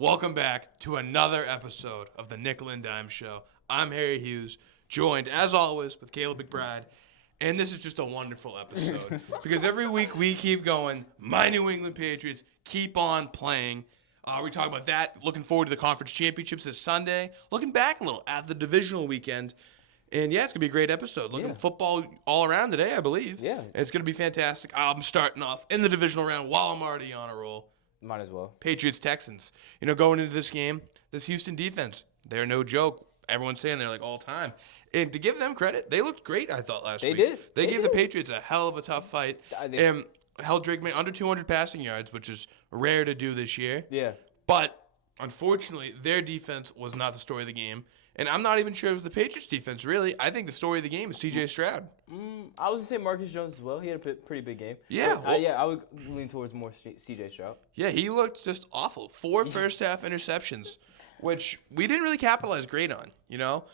Welcome back to another episode of the Nickel and Dime Show. I'm Harry Hughes, joined as always with Caleb McBride, and this is just a wonderful episode because every week we keep going. My New England Patriots keep on playing. We talk about that. Looking forward to the conference championships this Sunday. Looking back a little at the divisional weekend. And yeah, it's going to be a great episode. Looking at football all around today, I believe. Yeah. It's going to be fantastic. I'm starting off in the divisional round while I'm already on a roll. Might as well. Patriots-Texans. Going into this game, this Houston defense, they're no joke. Everyone's saying they're like all time. And to give them credit, they looked great, I thought, last week. They gave the Patriots a hell of a tough fight. And held Drake May under 200 passing yards, which is rare to do this year. Yeah. But, unfortunately, their defense was not the story of the game. And I'm not even sure it was the Patriots' defense, really. I think the story of the game is C.J. Stroud. I was going to say Marcus Jones as well. He had a pretty big game. Yeah. I would lean towards more C.J. Stroud. Yeah, he looked just awful. 4 first-half interceptions, which we didn't really capitalize great on,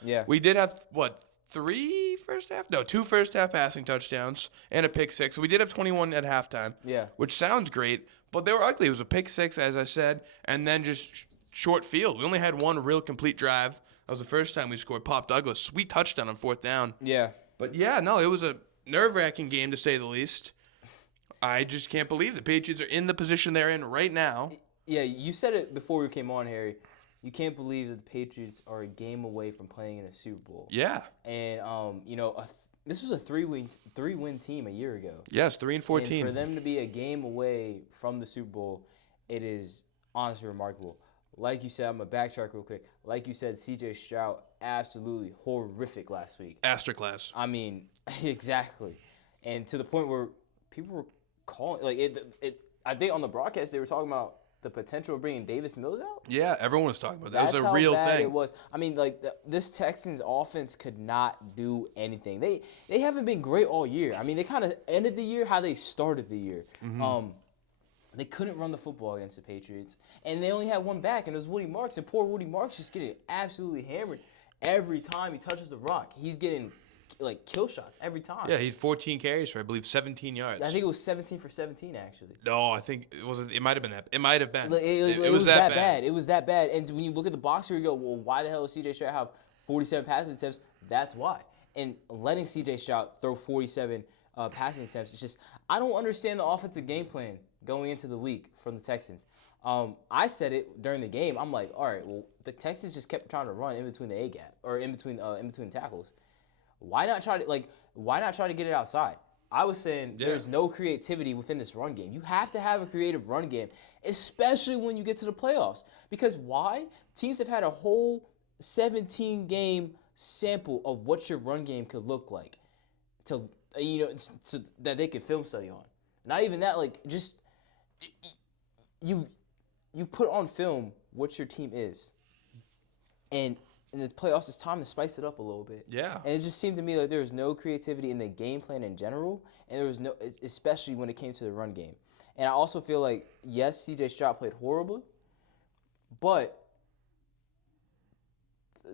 Yeah. We did have, 2 first-half passing touchdowns and a pick six. So we did have 21 at halftime, which sounds great, but they were ugly. It was a pick six, as I said, and then just short field. We only had one real complete drive. That was the first time we scored. Pop Douglas, sweet touchdown on 4th down. Yeah. But yeah, no, it was a nerve-wracking game to say the least. I just can't believe the Patriots are in the position they're in right now. Yeah, you said it before we came on, Harry. You can't believe that the Patriots are a game away from playing in a Super Bowl. Yeah. And this was a three-win team a year ago. Yes, 3-14. And for them to be a game away from the Super Bowl, it is honestly remarkable. Like you said, I'm going to backtrack real quick. Like you said, C.J. Stroud, absolutely horrific last week. Masterclass. I mean, exactly. And to the point where people were calling, I think on the broadcast they were talking about the potential of bringing Davis Mills out. Yeah, everyone was talking about that. It was a real That's how bad thing. It was. I mean, this Texans offense could not do anything. They haven't been great all year. I mean, they kind of ended the year how they started the year. Mm-hmm. They couldn't run the football against the Patriots. And they only had one back, and it was Woody Marks. And poor Woody Marks just getting absolutely hammered every time he touches the rock. He's getting, kill shots every time. Yeah, he had 14 carries for, I believe, 17 yards. I think it was 17 for 17, actually. No, I think it might have been that. It might have been. It was that bad. It was that bad. And when you look at the box score, you go, well, why the hell does C.J. Stroud have 47 passing attempts? That's why. And letting C.J. Stroud throw 47 passing attempts, it's just, I don't understand the offensive game plan going into the week from the Texans. I said it during the game. I'm like, all right, well, the Texans just kept trying to run in between the A gap or in between tackles. Why not try to get it outside? I was saying there's no creativity within this run game. You have to have a creative run game, especially when you get to the playoffs. Because why? Teams have had a whole 17-game sample of what your run game could look like, so that they could film study on. Not even that, just you put on film what your team is, and in the playoffs, it's time to spice it up a little bit. Yeah. And it just seemed to me like there was no creativity in the game plan in general, and there was no, especially when it came to the run game. And I also feel like, yes, C.J. Stroud played horribly, but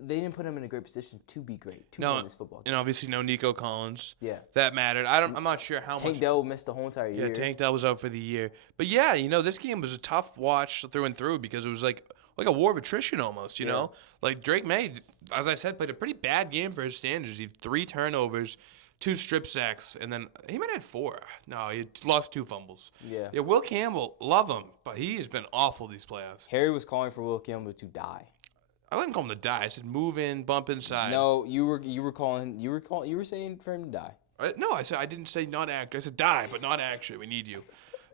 they didn't put him in a great position to be great, to win this football game. And obviously no Nico Collins. Yeah. That mattered. I'm not sure how much. Tank Dell missed the whole entire year. Yeah, Tank Dell was out for the year. But yeah, this game was a tough watch through and through because it was like a war of attrition almost, you know? Like Drake May, as I said, played a pretty bad game for his standards. He had 3 turnovers, 2 strip sacks, and then he might have had 4. No, he lost 2 fumbles. Yeah. Yeah, Will Campbell, love him, but he has been awful these playoffs. Harry was calling for Will Campbell to die. I didn't call him to die. I said move in, bump inside. No, you were saying for him to die. I didn't say not act. I said die, but not actually. We need you.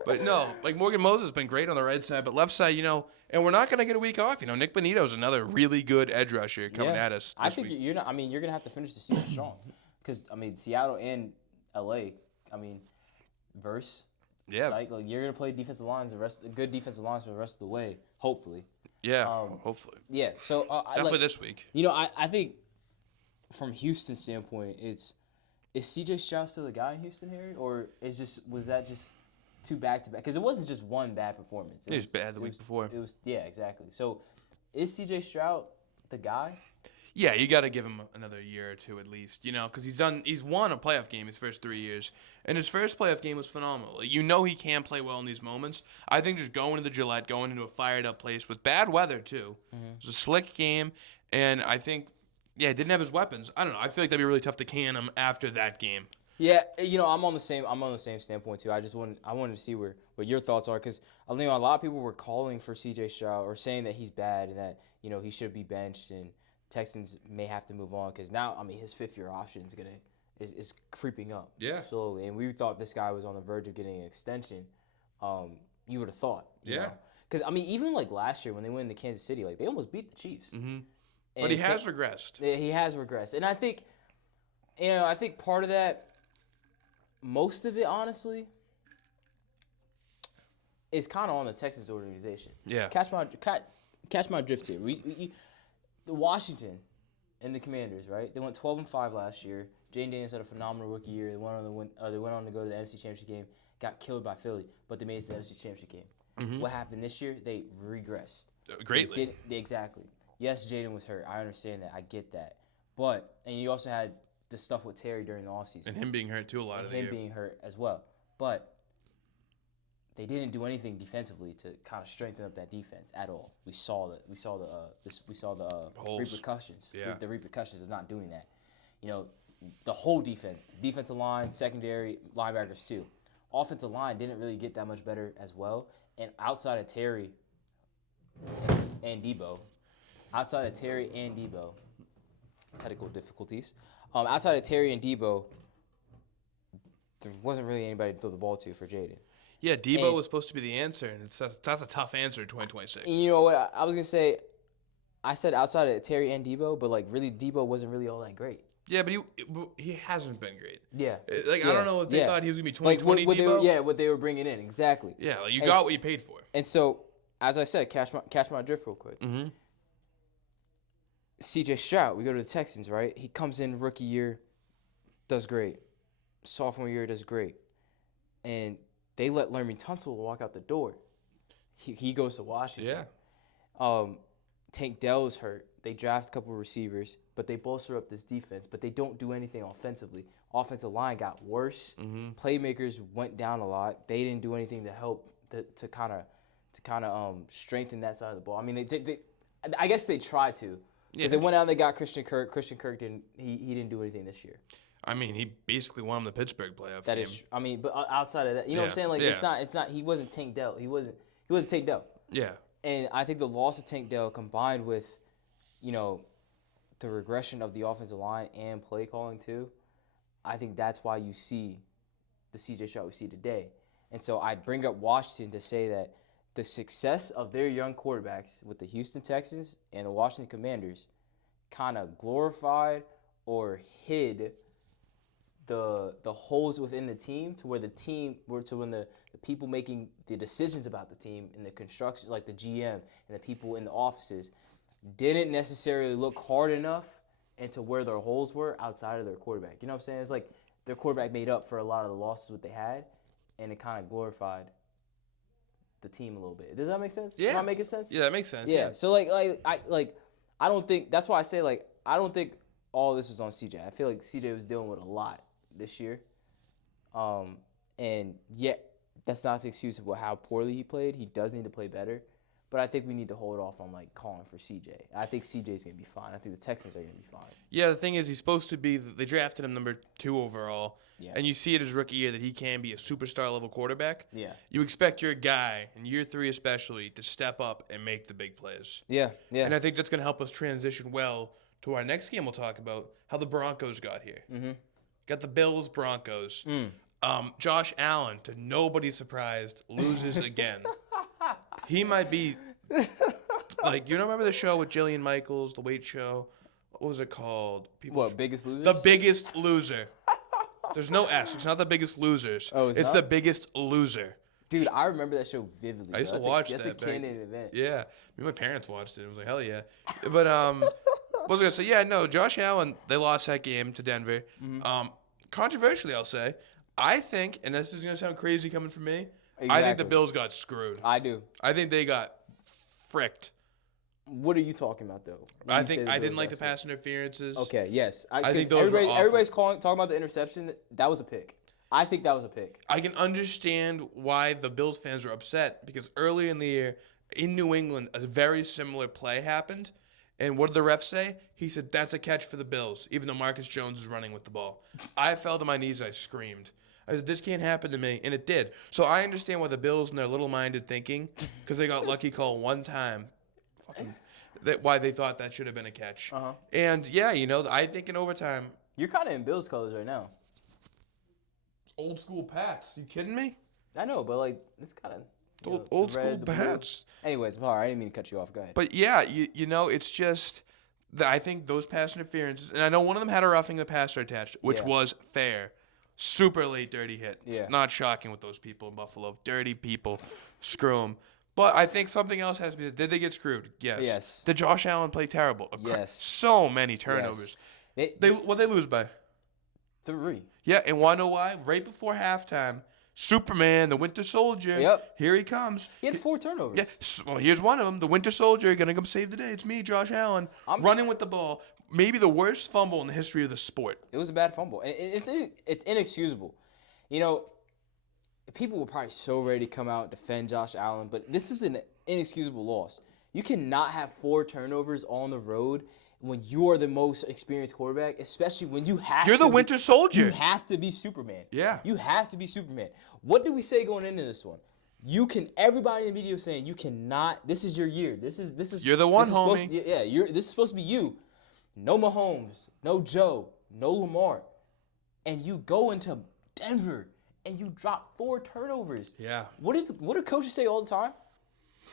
But no, Morgan Moses has been great on the right side, but left side, and we're not going to get a week off. Nick Bonito is another really good edge rusher coming at us. I think you're not. I mean, you're going to have to finish the season strong, because Seattle and LA, verse. Yeah. You're going to play defensive lines good defensive lines for the rest of the way, hopefully. Yeah, hopefully. Yeah, so definitely this week. I think from Houston's standpoint, is C.J. Stroud still the guy in Houston, Harry, or was that just 2 back-to-back? Because it wasn't just one bad performance. It was bad the week before. It was exactly. So, is C.J. Stroud the guy? Yeah, you got to give him another year or two at least, because he's won a playoff game his first 3 years, and his first playoff game was phenomenal. Like, he can play well in these moments. I think just going to the Gillette, going into a fired up place with bad weather too. It was a slick game, and I think, didn't have his weapons. I don't know. I feel like that'd be really tough to can him after that game. Yeah, I'm on the same standpoint too. I wanted to see what your thoughts are, because I think a lot of people were calling for C.J. Stroud or saying that he's bad and that he should be benched and Texans may have to move on, because now his 5th-year option is creeping up slowly, and we thought this guy was on the verge of getting an extension. You would have thought, because even like last year when they went into Kansas City, like they almost beat the Chiefs. Mm-hmm. But he has regressed. Yeah, he has regressed, and I think part of that. Most of it, honestly, is kind of on the Texans organization. Yeah. Catch my drift here. The Washington and the Commanders, right? They went 12-5 last year. Jane Daniels had a phenomenal rookie year. They went on to go to the NFC Championship game. Got killed by Philly, but they made it to the NFC Championship game. Mm-hmm. What happened this year? They regressed. Greatly. Exactly. Yes, Jaden was hurt. I understand that. I get that. And you also had the stuff with Terry during the offseason. And him being hurt too a lot of the year. Him being hurt as well. But they didn't do anything defensively to kind of strengthen up that defense at all. We saw the repercussions. Yeah. The repercussions of not doing that. The whole defensive line, secondary, linebackers too. Offensive line didn't really get that much better as well. And outside of Terry and Debo, technical difficulties. Outside of Terry and Debo, there wasn't really anybody to throw the ball to for Jaden. Yeah, Debo was supposed to be the answer, and that's a tough answer in 2026. And you know what? I was going to say, I said outside of Terry and Debo, but really Debo wasn't really all that great. Yeah, but he hasn't been great. Yeah. I don't know if they thought he was going to be 2020 Debo. What they were bringing in, exactly. Yeah, you got what you paid for. And so, as I said, catch my drift real quick. Mm-hmm. C.J. Stroud, we go to the Texans, right? He comes in rookie year, does great. Sophomore year, does great. And they let Laramie Tunsil walk out the door. He goes to Washington. Yeah. Tank Dell is hurt. They draft a couple of receivers, but they bolster up this defense, but they don't do anything offensively. Offensive line got worse. Mm-hmm. Playmakers went down a lot. They didn't do anything to help to kind of strengthen that side of the ball. I guess they tried to. Because they went out and they got Christian Kirk. Christian Kirk didn't do anything this year. He basically won the Pittsburgh playoff game. That is, but outside of that, you know what I'm saying? Like it's not. He wasn't Tank Dell. He wasn't Tank Dell. Yeah. And I think the loss of Tank Dell combined with, the regression of the offensive line and play calling too, I think that's why you see the C.J. Stroud we see today. And so I bring up Washington to say that the success of their young quarterbacks with the Houston Texans and the Washington Commanders kind of glorified or hid the holes within the team to where when the people making the decisions about the team and the construction, like the GM and the people in the offices, didn't necessarily look hard enough into where their holes were outside of their quarterback. You know what I'm saying? It's like their quarterback made up for a lot of the losses that they had, and it kind of glorified the team a little bit. Does that make sense? Yeah. Am I making sense? Yeah, that makes sense. Yeah. So I don't think that's why I say I don't think all this is on CJ. I feel like CJ was dealing with a lot this year. And yet that's not the excuse about how poorly he played. He does need to play better. But I think we need to hold off on calling for CJ. I think CJ's gonna be fine. I think the Texans are gonna be fine. Yeah, the thing is, he's supposed to be. They drafted him number 2 overall, and you see it his rookie year that he can be a superstar level quarterback. Yeah. You expect your guy in year 3 especially to step up and make the big plays. Yeah. And I think that's gonna help us transition well to our next game. We'll talk about how the Broncos got here. Mm-hmm. Got the Bills Broncos. Josh Allen, to nobody's surprise, loses again. He might be, you don't remember the show with Jillian Michaels, the weight show? What was it called? Biggest Loser? The Biggest Loser. There's no S. It's not The Biggest Losers. Oh, it's The Biggest Loser. Dude, I remember that show vividly. I used to watch that. That's a canon event. Yeah. My parents watched it. It was like, hell yeah. But, what was I going to say? Yeah, no, Josh Allen, they lost that game to Denver. Mm-hmm. Controversially, I'll say, I think, and this is going to sound crazy coming from me, exactly. I think the Bills got screwed. I do. I think they got fricked What are you talking about though? I think I didn't like the pass interferences. Okay, yes. I think those were awful. Everybody's talking about the interception. That was a pick. I think that was a pick. I can understand why the Bills fans were upset because early in the year in New England, a very similar play happened. And what did the ref say? He said, that's a catch for the Bills, even though Marcus Jones is running with the ball. I fell to my knees. I screamed. I said, this can't happen to me. And it did. So I understand why the Bills and their little-minded thinking, because they got lucky call one time, why they thought that should have been a catch. Uh-huh. And, yeah, I think in overtime. You're kind of in Bills colors right now. Old school Pats. You kidding me? I know, but, like, it's kind of... Old school Pats. Anyways, I didn't mean to cut you off. Go ahead. But yeah, it's just I think those pass interferences, and I know one of them had a roughing the passer attached, which was fair. Super late dirty hit. Yeah. Not shocking with those people in Buffalo. Dirty people. Screw them. But I think something else has to be said. Did they get screwed? Yes. Did Josh Allen play terrible? Yes. So many turnovers. Yes. They lose by? 3. Yeah, and want to know why? Right before halftime, Superman, the Winter Soldier. Yep. Here he comes. He had 4 turnovers. Yeah. Well, here's one of them. The Winter Soldier going to come save the day. It's me, Josh Allen, running with the ball. Maybe the worst fumble in the history of the sport. It was a bad fumble. It's inexcusable. People were probably so ready to come out and defend Josh Allen, but this is an inexcusable loss. You cannot have 4 turnovers on the road when you are the most experienced quarterback, especially when you have You're the Winter Soldier. You have to be Superman. Yeah. You have to be Superman. What did we say going into this one? Everybody in the video saying you cannot. This is your year. This is. You're the one, homie. This is supposed to be you. No Mahomes, no Joe, no Lamar, and you go into Denver and you drop 4 turnovers. Yeah. What do coaches say all the time?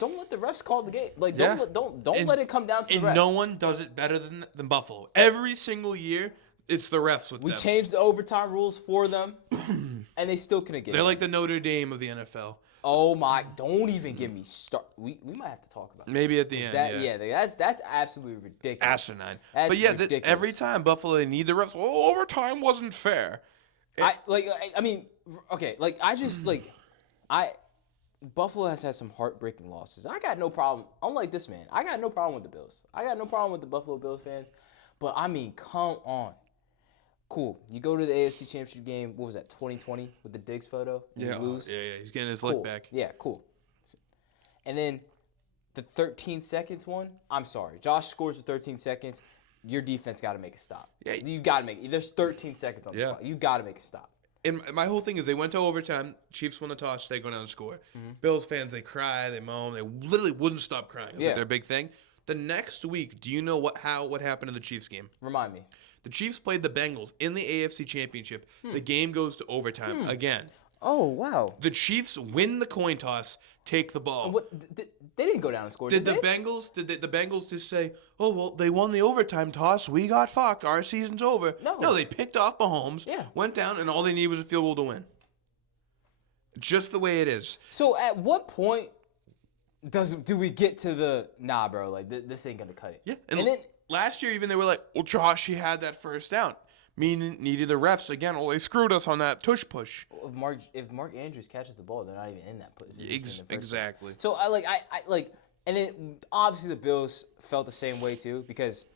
Don't let the refs call the game. Like don't let it come down to the refs. And no one does it better than Buffalo. Every single year, it's the refs with them. We changed the overtime rules for them, and they still couldn't get it. They're like the Notre Dame of the NFL. Oh my! Don't even get me started. We might have to talk about maybe at the end. That's absolutely ridiculous. Asinine. But yeah, every time Buffalo they need the refs. Oh, overtime wasn't fair. Buffalo has had some heartbreaking losses. I got no problem. Unlike this man, I got no problem with the Bills. I got no problem with the Buffalo Bills fans. But I mean, come on. Cool. You go to the AFC Championship game. What was that? 2020 with the Diggs photo. Yeah. You lose. Yeah. He's getting his lick back. Yeah. Cool. And then the 13 seconds one. I'm sorry. Josh scores with 13 seconds. Your defense got to make a stop. Yeah. You got to make it. There's 13 seconds on the clock. You got to make a stop. And my whole thing is they went to overtime. Chiefs won the toss. They go down and score. Mm-hmm. Bills fans, they cry, they moan. They literally wouldn't stop crying. It's like their big thing. The next week, do you know what happened in the Chiefs game? Remind me. The Chiefs played the Bengals in the AFC Championship. The game goes to overtime again. Oh, wow. The Chiefs win the coin toss, take the ball. They didn't go down and score, did they? The Bengals just say, oh, well, they won the overtime toss. We got fucked. Our season's over. No, they picked off Mahomes, went down, and all they needed was a field goal to win. Just the way it is. So at what point do we get to the, nah, bro, like, this ain't going to cut it? Yeah, and then last year even they were like, well, Josh, he had that first down. Meaning needed the refs again. Well, they screwed us on that tush push. If Mark Andrews catches the ball, they're not even in that position. Exactly. So and then obviously the Bills felt the same way too because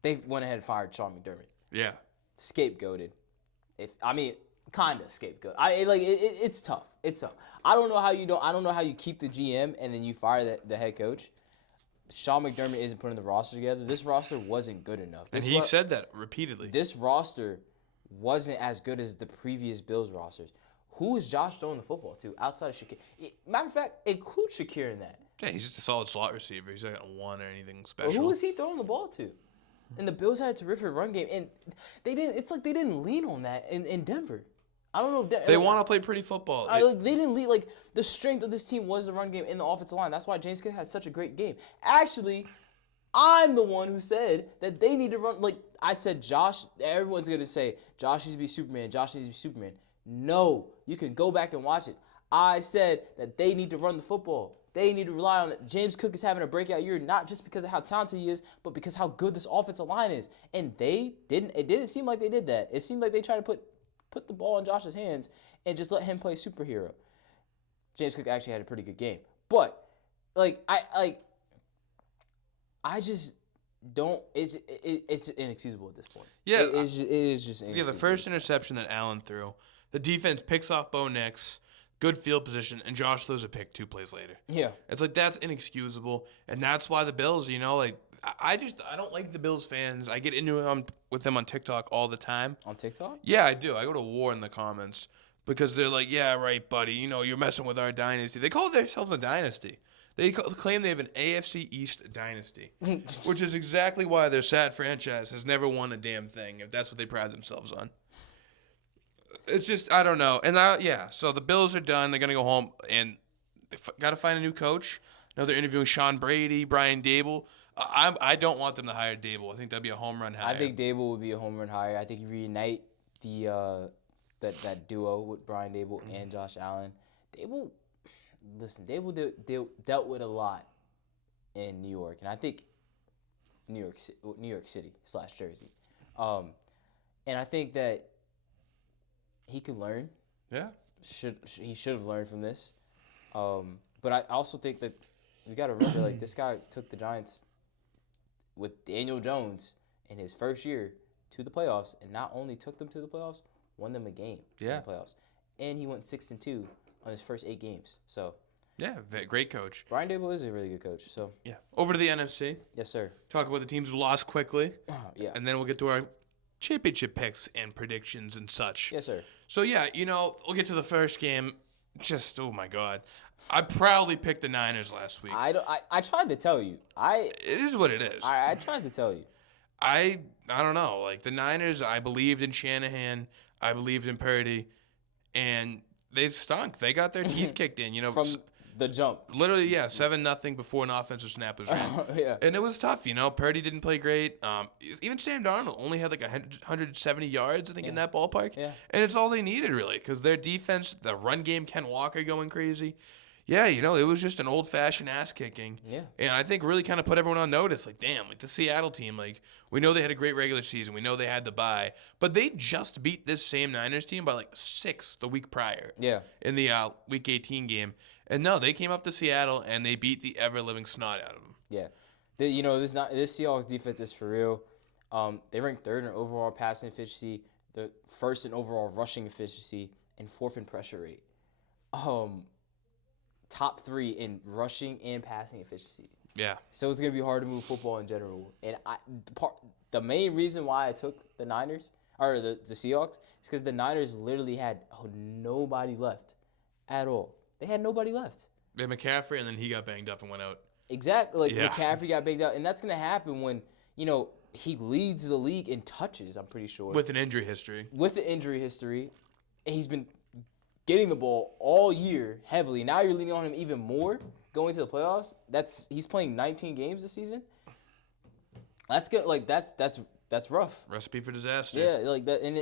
they went ahead and fired Sean McDermott. Yeah. Scapegoated. Kind of scapegoat. It's tough. It's tough. I don't know how you keep the GM and then you fire the head coach. Sean McDermott isn't putting the roster together. This roster wasn't good enough. And he said that repeatedly. This roster wasn't as good as the previous Bills rosters. Who is Josh throwing the football to outside of Shakir? Matter of fact, include Shakir in that. Yeah, he's just a solid slot receiver. He's not got one or anything special. But who is he throwing the ball to? And the Bills had a terrific run game, and they didn't. It's like they didn't lean on that in Denver. I don't know if they want to play pretty football. They didn't lead. Like the strength of this team was the run game in the offensive line. That's why James Cook had such a great game. Actually, I'm the one who said that they need to run. Like I said, Josh. Everyone's gonna say Josh needs to be Superman. Josh needs to be Superman. No, you can go back and watch it. I said that they need to run the football. They need to rely on it. James Cook is having a breakout year, not just because of how talented he is, but because how good this offensive line is. And they didn't. It didn't seem like they did that. It seemed like they tried to put the ball in Josh's hands and just let him play superhero. James Cook actually had a pretty good game. But, I just don't. It's inexcusable at this point. Yeah, it is just inexcusable. Yeah, the first interception that Allen threw, the defense picks off Bo Nix, good field position, and Josh throws a pick 2 plays later. Yeah. It's like that's inexcusable, and that's why the Bills, I don't like the Bills fans. I get into it with them on TikTok all the time. On TikTok? Yeah, I do. I go to war in the comments because they're like, "Yeah, right, buddy. You're messing with our dynasty." They call themselves a dynasty. They claim they have an AFC East dynasty, which is exactly why their sad franchise has never won a damn thing, if that's what they pride themselves on. It's just, I don't know. And so the Bills are done. They're going to go home, and they got to find a new coach. Now they're interviewing Sean Brady, Brian Dable. I don't want them to hire Dable. I think that'd be a home run hire. I think Dable would be a home run hire. I think you reunite that duo with Brian Dable and Josh Allen. Dable dealt with a lot in New York, and I think New York City / Jersey, and I think that he could learn. Yeah, he should have learned from this, but I also think that we got to remember, like, this guy took the Giants with Daniel Jones in his first year to the playoffs, and not only took them to the playoffs, won them a game in the playoffs, and he went 6-2 on his first 8 games. So yeah, great coach. Brian Dable is a really good coach. So yeah, over to the NFC. Yes, sir. Talk about the teams who lost quickly. Yeah, and then we'll get to our championship picks and predictions and such. Yes, sir. So yeah, we'll get to the first game. Just, oh my God, I proudly picked the Niners last week. I tried to tell you. It is what it is. I tried to tell you. I don't know. Like, the Niners, I believed in Shanahan. I believed in Purdy. And they stunk. They got their teeth kicked in, From the jump. Literally, yeah, 7-0 before an offensive snap was run. Yeah. And it was tough, Purdy didn't play great. Even Sam Darnold only had like 170 yards, I think, in that ballpark. Yeah. And it's all they needed, really, because their defense, the run game, Ken Walker going crazy. Yeah, it was just an old-fashioned ass-kicking. Yeah. And I think really kind of put everyone on notice. Like, damn, like the Seattle team, like, we know they had a great regular season. We know they had the bye. But they just beat this same Niners team by, like, 6 the week prior. Yeah. In the Week 18 game. And no, they came up to Seattle, and they beat the ever-living snot out of them. Yeah. This Seahawks defense is for real. They ranked 3rd in overall passing efficiency, the 1st in overall rushing efficiency, and 4th in pressure rate. Top 3 in rushing and passing efficiency. Yeah. So it's gonna be hard to move football in general. And the main reason why I took the Niners or the Seahawks is because the Niners literally had nobody left at all. They had nobody left. They had McCaffrey, and then he got banged up and went out. Exactly. Like, McCaffrey got banged out, and that's gonna happen when he leads the league in touches. I'm pretty sure with an injury history. And he's been getting the ball all year heavily. Now you're leaning on him even more going to the playoffs. He's playing 19 games this season. That's good. Like, that's rough. Recipe for disaster. Yeah, like that. And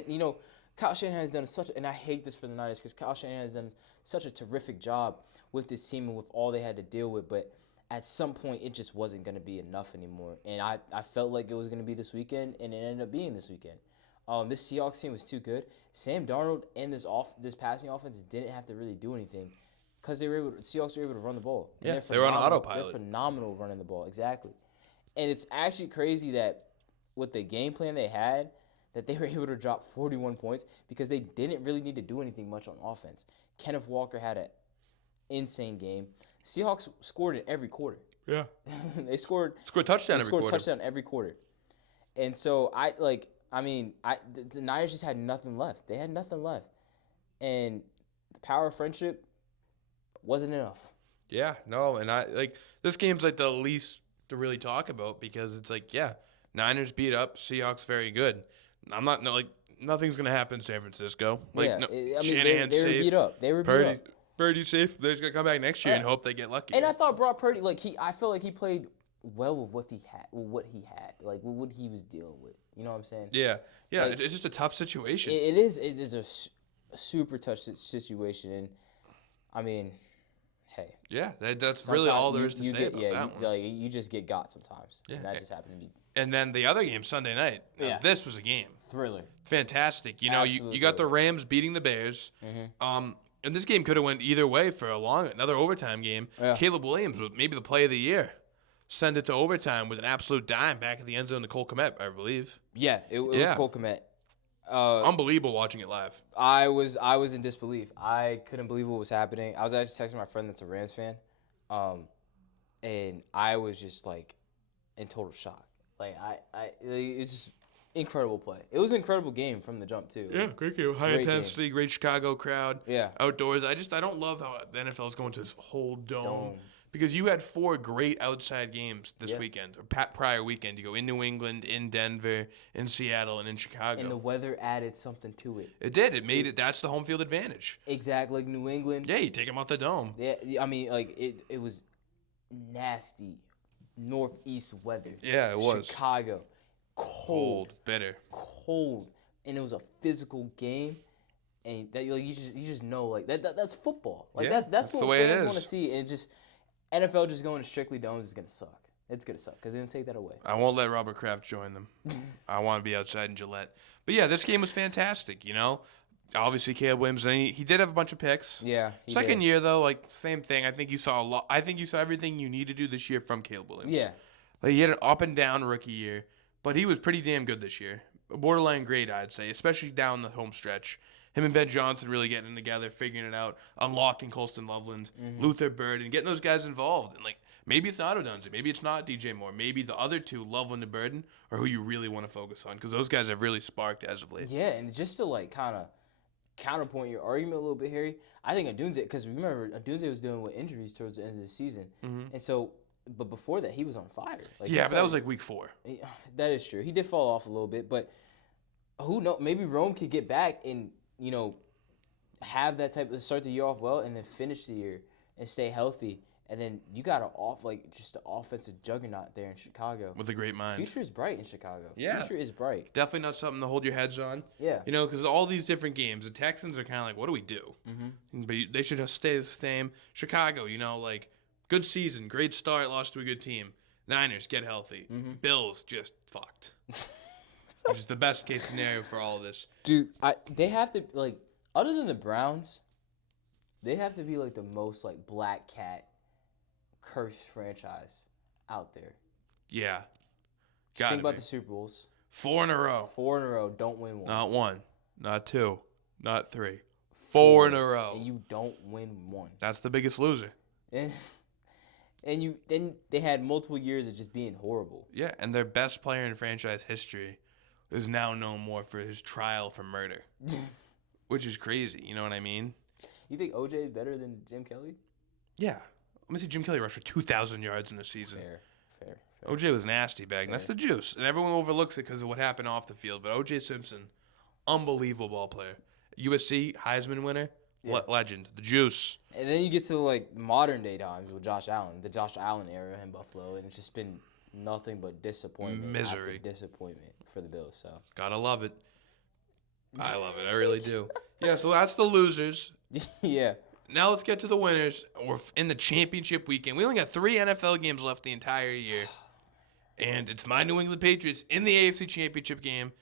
Kyle Shanahan has done and I hate this for the Niners because Kyle Shanahan has done such a terrific job with this team and with all they had to deal with. But at some point, it just wasn't going to be enough anymore. And I felt like it was going to be this weekend, and it ended up being this weekend. This Seahawks team was too good. Sam Darnold and this passing offense didn't have to really do anything because Seahawks were able to run the ball. Yeah, they were on autopilot. They're phenomenal running the ball, exactly. And it's actually crazy that with the game plan they had, that they were able to drop 41 points because they didn't really need to do anything much on offense. Kenneth Walker had an insane game. Seahawks scored in every quarter. Yeah. They scored touchdown every quarter. And so the Niners just had nothing left. They had nothing left. And the power of friendship wasn't enough. Yeah, no, and this game's like the least to really talk about because it's like, yeah, Niners beat up, Seahawks very good. Nothing's gonna happen in San Francisco. Shanahan's they were safe. beat up. They were beat up. Purdy's safe. They're just gonna come back next year and hope they get lucky. And I thought Brock Purdy, I feel like he played well with what he had, like with what he was dealing with. You know what I'm saying? Yeah. It's just a tough situation. It is a super tough situation, and I mean, hey. Yeah, that's really all there is to say about that one. Like, you just get got sometimes. Yeah, and that just happened to be. And then the other game Sunday night. Yeah. This was a game. Thriller. Fantastic. You got the Rams beating the Bears. Mm-hmm. And this game could have went either way for another overtime game. Yeah. Caleb Williams was maybe the play of the year. send it to overtime with an absolute dime back at the end zone to Cole Kmet, I believe. Yeah, it was Cole Kmet. Unbelievable watching it live. I was in disbelief. I couldn't believe what was happening. I was actually texting my friend that's a Rams fan, and I was just like in total shock. Like it's just incredible play. It was an incredible game from the jump too. Yeah, great game. High intensity, great Chicago crowd. Yeah. Outdoors. I don't love how the NFL is going to this whole dome. Because you had 4 great outside games this weekend, or prior weekend. You go in New England, in Denver, in Seattle, and in Chicago. And the weather added something to it. It did. It made it. That's the home field advantage. Exactly, like New England. Yeah, you take them out the dome. Yeah, I mean, like it was nasty northeast weather. Yeah, it was. Chicago, cold, bitter, cold, and it was a physical game. And that you just know like that's football. Like that's what the way fans it is. want to see. And just NFL just going to strictly domes is gonna suck. It's gonna suck because they're gonna take that away. I won't let Robert Kraft join them. I want to be outside in Gillette. But yeah, this game was fantastic. Obviously Caleb Williams, and he did have a bunch of picks. Yeah. Second year though, like same thing. I think you saw a lot. I think you saw everything you need to do this year from Caleb Williams. Yeah. Like he had an up and down rookie year, but he was pretty damn good this year. Borderline great, I'd say, especially down the home stretch. Him and Ben Johnson really getting together, figuring it out, unlocking Colston Loveland, Luther Bird, and getting those guys involved. And, maybe it's not Odunze. Maybe it's not DJ Moore. Maybe the other two, Loveland and Burden, are who you really want to focus on because those guys have really sparked as of late. Yeah, and just to, kind of counterpoint your argument a little bit, Harry, I think Odunze, because remember, Odunze was dealing with injuries towards the end of the season. And so, but before that, he was on fire. But that was week 4. That is true. He did fall off a little bit, but who knows? Maybe Rome could get back and have that type of start the year off well and then finish the year and stay healthy. And then you got just the offensive juggernaut there in Chicago. With a great mind. Future is bright in Chicago. Yeah. Future is bright. Definitely not something to hold your heads on. Yeah. Because all these different games, the Texans are kind of like, what do we do? But they should have stayed the same. Chicago, good season, great start, lost to a good team. Niners, get healthy. Bills, just fucked. Which is the best case scenario for all of this. Dude, they have to, other than the Browns, they have to be, the most, black cat cursed franchise out there. Yeah. Just think about the Super Bowls. 4 in a row. 4 in a row, don't win one. Not 1, not 2, not 3. 4 in a row. And you don't win one. That's the biggest loser. And then they had multiple years of just being horrible. Yeah, and their best player in franchise history is now known more for his trial for murder. Which is crazy, you know what I mean? You think OJ is better than Jim Kelly? Yeah. Let me see Jim Kelly rush for 2,000 yards in a season. Fair. OJ was nasty back. That's the juice. And everyone overlooks it because of what happened off the field. But OJ Simpson, unbelievable ball player. USC, Heisman winner, legend. The juice. And then you get to, modern day times with Josh Allen, the Josh Allen era in Buffalo, and it's just been nothing but disappointment. Misery. After disappointment for the Bills. So Gotta love it. I love it. I really do. Yeah, so that's the losers. Yeah. Now let's get to the winners. We're in the championship weekend. We only got 3 NFL games left the entire year. And it's my New England Patriots in the AFC Championship game.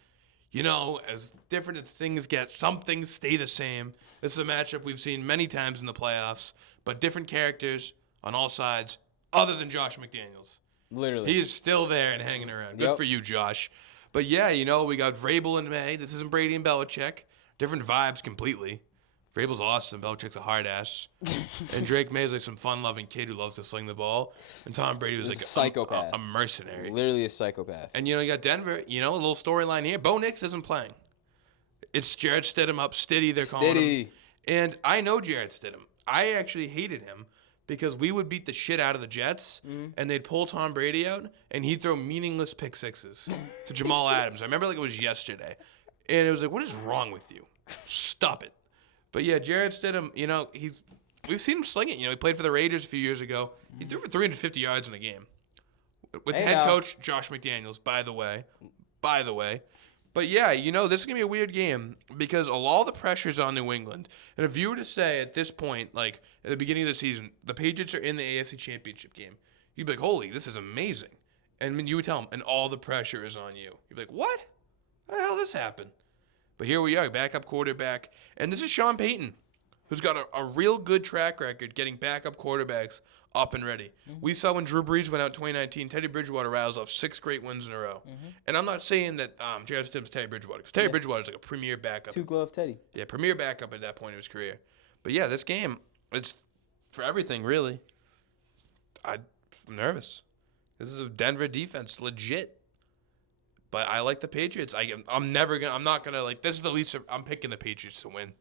As different as things get, some things stay the same. This is a matchup we've seen many times in the playoffs, but different characters on all sides other than Josh McDaniels. Literally. He is still there and hanging around. Good for you, Josh. But yeah, we got Vrabel in May. This isn't Brady and Belichick. Different vibes completely. Vrabel's awesome. Belichick's a hard ass. And Drake May's some fun-loving kid who loves to sling the ball. And Tom Brady was a psychopath. A mercenary. Literally a psychopath. And you got Denver. A little storyline here. Bo Nix isn't playing. It's Jarrett Stidham up. Stiddy, they're calling him. And I know Jarrett Stidham. I actually hated him because we would beat the shit out of the Jets, and they'd pull Tom Brady out, and he'd throw meaningless pick sixes to Jamal Adams. I remember it was yesterday. And it was what is wrong with you? Stop it. But yeah, Jarrett Stidham, we've seen him sling it. He played for the Raiders a few years ago. He threw for 350 yards in a game. With head coach Josh McDaniels, by the way. But yeah, this is going to be a weird game because all the pressure's on New England. And if you were to say at this point, at the beginning of the season, the Patriots are in the AFC Championship game, you'd be like, holy, this is amazing. And you would tell them, and all the pressure is on you. You'd be like, what? How the hell did this happen? But here we are, backup quarterback. And this is Sean Payton, who's got a real good track record getting backup quarterbacks up and ready. Mm-hmm. We saw when Drew Brees went out in 2019, Teddy Bridgewater rattles off 6 great wins in a row. Mm-hmm. And I'm not saying that Jared Stidham's Teddy Bridgewater, because Teddy Bridgewater is like a premier backup. Two-glove Teddy. Yeah, premier backup at that point in his career. But yeah, this game, it's for everything, really. I'm nervous. This is a Denver defense, legit. But I like the Patriots. I'm not gonna like. This is the least. I'm picking the Patriots to win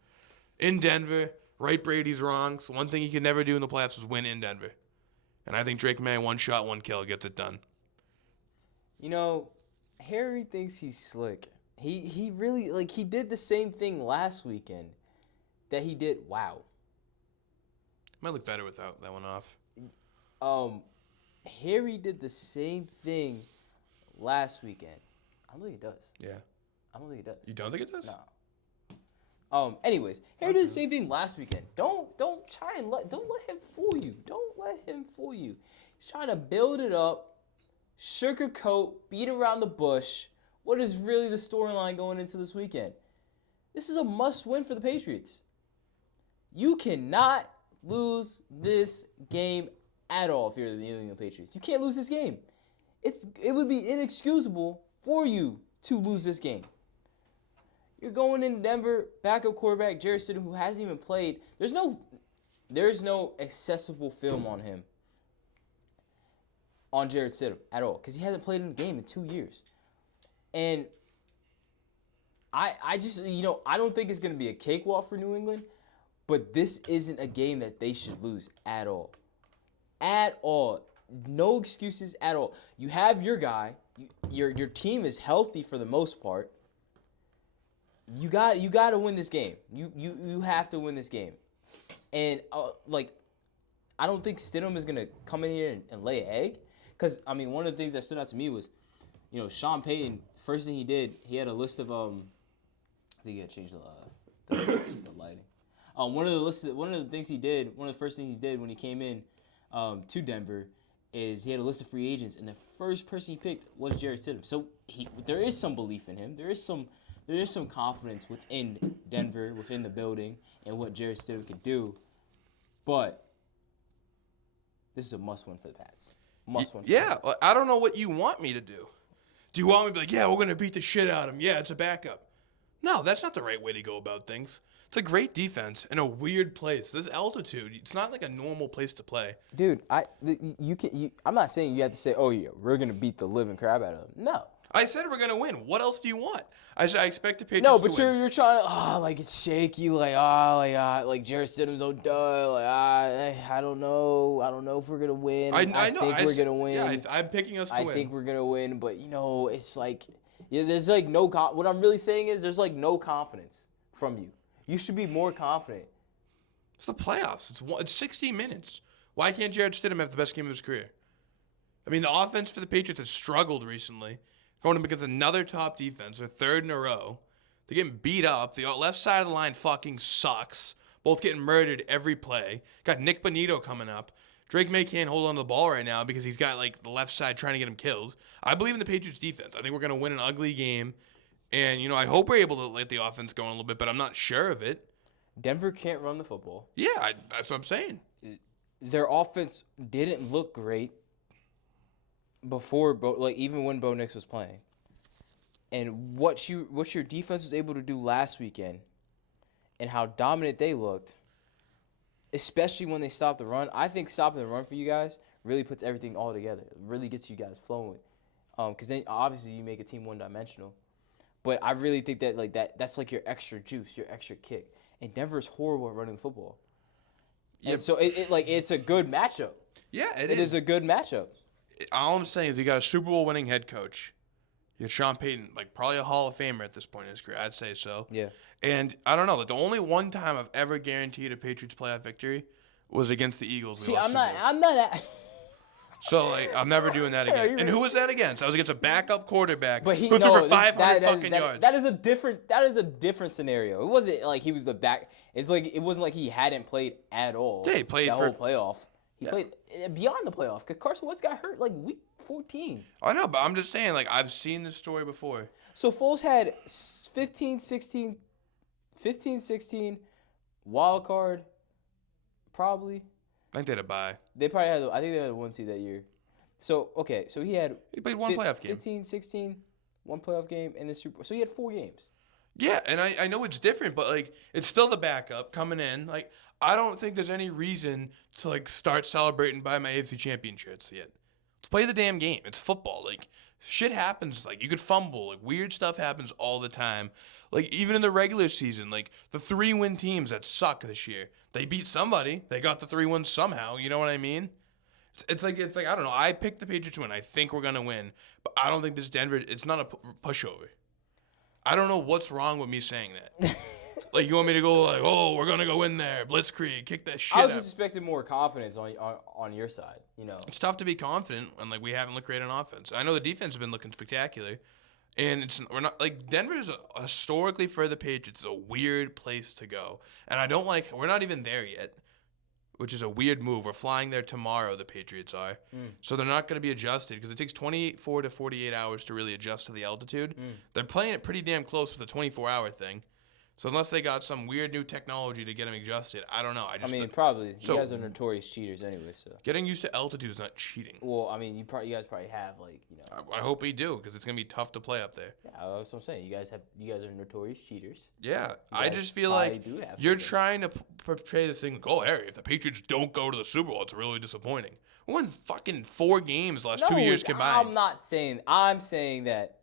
in Denver. Right, Brady's wrong. So one thing he can never do in the playoffs is win in Denver. And I think Drake May, one shot, one kill, gets it done. You know, Harry thinks he's slick. He really he did the same thing last weekend that he did. Wow. Might look better without that one off. Harry did the same thing last weekend. I don't think he does. Yeah. I don't think he does. You don't think it does? No. Anyways, Harry did the same thing last weekend. Don't let him fool you. Don't let him fool you. He's trying to build it up, sugarcoat, beat around the bush. What is really the storyline going into this weekend? This is a must-win for the Patriots. You cannot lose this game at all if you're the New England Patriots. You can't lose this game. It would be inexcusable for you to lose this game. You're going in Denver, backup quarterback Jarrett Stidham, who hasn't even played. There's no accessible film on him, on Jarrett Stidham at all, because he hasn't played in a game in 2 years. And I just, I don't think it's going to be a cakewalk for New England, but this isn't a game that they should lose at all. At all. No excuses at all. You have your guy. Your team is healthy for the most part. You got to win this game. You have to win this game. And I don't think Stidham is gonna come in here and lay an egg. Because one of the things that stood out to me was, Sean Payton. First thing he did, he had a list of I think he had changed the lighting. One of the first things he did when he came in to Denver is he had a list of free agents, and the first person he picked was Jarrett Stidham. So there is some belief in him. There is some confidence within Denver, within the building, and what Jarrett Stidham can do. But this is a must-win for the Pats. Must-win. Yeah, I don't know what you want me to do. Do you want me to be like, yeah, we're going to beat the shit out of him. Yeah, it's a backup. No, that's not the right way to go about things. It's a great defense in a weird place. This altitude, it's not like a normal place to play. Dude, I'm not saying you have to say, oh, yeah, we're going to beat the living crap out of them. No. I said we're going to win. What else do you want? I said I expect the Patriots to win. No, but you're trying to, it's shaky, Jarrett Stidham's so dud, I don't know. I don't know if we're going to win. I know. We're going to win. Yeah, I'm picking us to win. I think we're going to win, but, it's there's no, what I'm really saying is there's no confidence from you. You should be more confident. It's the playoffs. It's 60 minutes. Why can't Jarrett Stidham have the best game of his career? The offense for the Patriots has struggled recently. Going up against another top defense, their third in a row. They're getting beat up. The left side of the line fucking sucks. Both getting murdered every play. Got Nick Bonito coming up. Drake May can't hold on to the ball right now because he's got the left side trying to get him killed. I believe in the Patriots defense. I think we're going to win an ugly game. And, I hope we're able to let the offense go in a little bit, but I'm not sure of it. Denver can't run the football. Yeah, that's what I'm saying. Their offense didn't look great before, even when Bo Nix was playing. And what your defense was able to do last weekend and how dominant they looked, especially when they stopped the run. I think stopping the run for you guys really puts everything all together. It really gets you guys flowing. Because then, obviously, you make a team one-dimensional. But I really think that that's your extra juice, your extra kick. And Denver's horrible at running the football. Yep. And so it's a good matchup. Yeah, it is. It is a good matchup. All I'm saying is you got a Super Bowl winning head coach. You got Sean Payton, probably a Hall of Famer at this point in his career. I'd say so. Yeah. And I don't know. The only one time I've ever guaranteed a Patriots playoff victory was against the Eagles. See, I'm not. So, I'm never doing that again. And who was that against? I was against a backup quarterback who threw for 500 fucking yards. That is a different scenario. It wasn't like he was the back. It's it wasn't like he hadn't played at all. Yeah, he played the for whole playoff. He played beyond the playoff because Carson Wentz got hurt week 14. I know, but I'm just saying, I've seen this story before. So Foles had 15, 16, Wild card, probably. I think they had a bye. They probably had. I think they had a 1 seed that year. So okay, so he played one playoff game. 15, 16, one playoff game, and the Super Bowl. So he had 4 games. Yeah, and I know it's different, but like it's still the backup coming in. Like I don't think there's any reason to like start celebrating by my AFC championships yet. Let's play the damn game. It's football. Like shit happens. Like you could fumble. Like weird stuff happens all the time. Like even in the regular season, like the 3-win teams that suck this year, they beat somebody. They got the 3 wins somehow. You know what I mean? It's like I don't know. I picked the Patriots to win. I think we're gonna win, but I don't think this Denver. It's not a pushover. I don't know what's wrong with me saying that. Like, you want me to go like, oh, we're going to go in there, blitzkrieg, kick that shit I was out. just expecting more confidence on your side, you know. It's tough to be confident when, like, we haven't looked great on offense. I know the defense has been looking spectacular. And we're not, like, Denver is historically for the Patriots, a weird place to go. And I don't like, we're not even there yet, which is a weird move. We're flying there tomorrow, the Patriots are. So they're not going to be adjusted because it takes 24 to 48 hours to really adjust to the altitude. They're playing it pretty damn close with a 24-hour thing. So unless they got some weird new technology to get them adjusted, I don't know. I mean, probably. You guys are notorious cheaters anyway, so. Getting used to altitude is not cheating. Well, I mean, you guys probably have, like, you know. I hope we do because it's going to be tough to play up there. Yeah, that's what I'm saying. You guys are notorious cheaters. Yeah, I just feel like you're trying to portray this thing like, oh, Harry, if the Patriots don't go to the Super Bowl, it's really disappointing. We won fucking 4 games the last 2 years combined. I'm not saying. I'm saying that.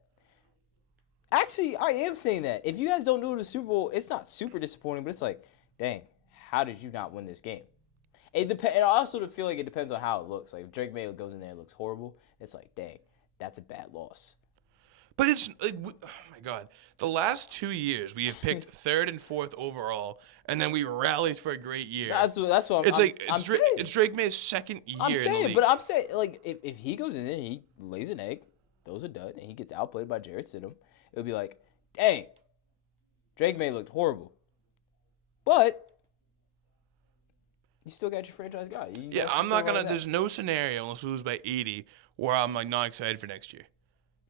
Actually, I am saying that. If you guys don't go to the Super Bowl, it's not super disappointing, but it's like, dang, how did you not win this game? It depends. And I also feel like it depends on how it looks. Like, if Drake May goes in there and looks horrible, it's like, dang, that's a bad loss. But it's like, oh my God, the last 2 years we have picked 3rd and 4th overall, and then we rallied for a great year. That's what it's Drake May's second year. I'm saying, in the league. But I'm saying, like, if he goes in there and he lays an egg, throws a dud, and he gets outplayed by Jarrett Stidham, it'll be like, dang, Drake May looked horrible, but you still got your franchise guy. I'm not gonna. There's no scenario unless we lose by 80 where I'm like not excited for next year.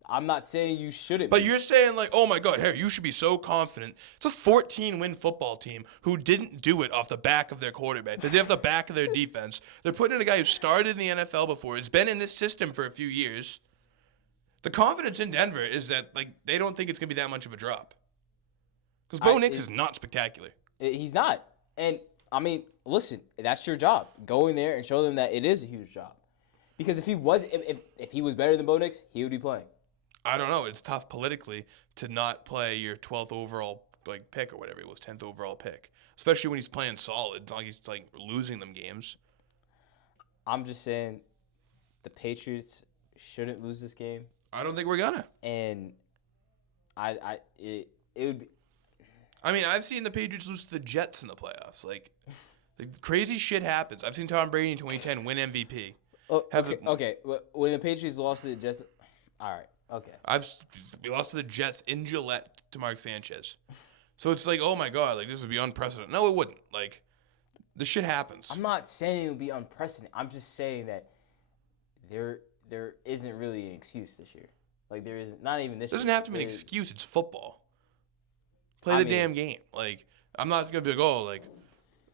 I'm not saying you shouldn't. But you're saying like, oh my God, Harry, you should be so confident. It's a 14-win football team who didn't do it off the back of their quarterback. They did it off the back of their defense. They're putting in a guy who started in the NFL before. Has been in this system for a few years. The confidence in Denver is that like they don't think it's gonna be that much of a drop. Because Bo Nix is not spectacular. He's not. And I mean, listen, that's your job. Go in there and show them that it is a huge job. Because if he was better than Bo Nix, he would be playing. I don't know. It's tough politically to not play your 12th overall like pick or whatever it was, 10th overall pick. Especially when he's playing solid. It's not like he's like losing them games. I'm just saying the Patriots shouldn't lose this game. I don't think we're gonna. And it would be. I mean, I've seen the Patriots lose to the Jets in the playoffs. Like crazy shit happens. I've seen Tom Brady in 2010 win MVP. Oh, okay. When the Patriots lost to the Jets, all right. Okay. We lost to the Jets in Gillette to Mark Sanchez. So it's like, oh my God, like this would be unprecedented. No, it wouldn't. Like, this shit happens. I'm not saying it would be unprecedented. I'm just saying that there isn't really an excuse this year. Like there is not even this. It doesn't have to be an excuse. It's football. Play the damn game. Like I'm not gonna be like, oh, like,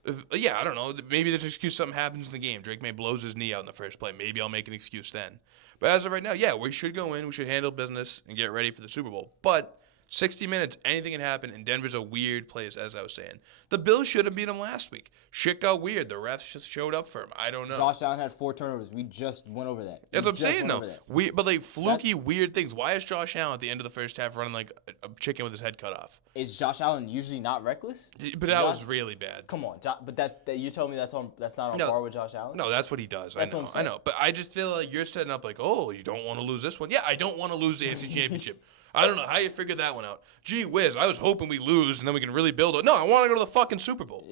I don't know. Maybe there's an excuse something happens in the game. Drake May blows his knee out in the first play. Maybe I'll make an excuse then. But as of right now, yeah, we should go in. We should handle business and get ready for the Super Bowl. But 60 minutes, anything can happen, and Denver's a weird place, as I was saying. The Bills should have beat them last week. Shit got weird. The refs just showed up for him. I don't know. Josh Allen had 4 turnovers. We just went over that. That's what I'm saying, though. But like fluky, weird things. Why is Josh Allen at the end of the first half running like a chicken with his head cut off? Is Josh Allen usually not reckless? But that was really bad. Come on, but that you telling me that's not on par with Josh Allen? No, that's what he does. I know. But I just feel like you're setting up like, oh, you don't want to lose this one. Yeah, I don't want to lose the AFC Championship. I don't know how you figured that one out. Gee whiz, I was hoping we lose and then we can really build it. No, I want to go to the fucking Super Bowl.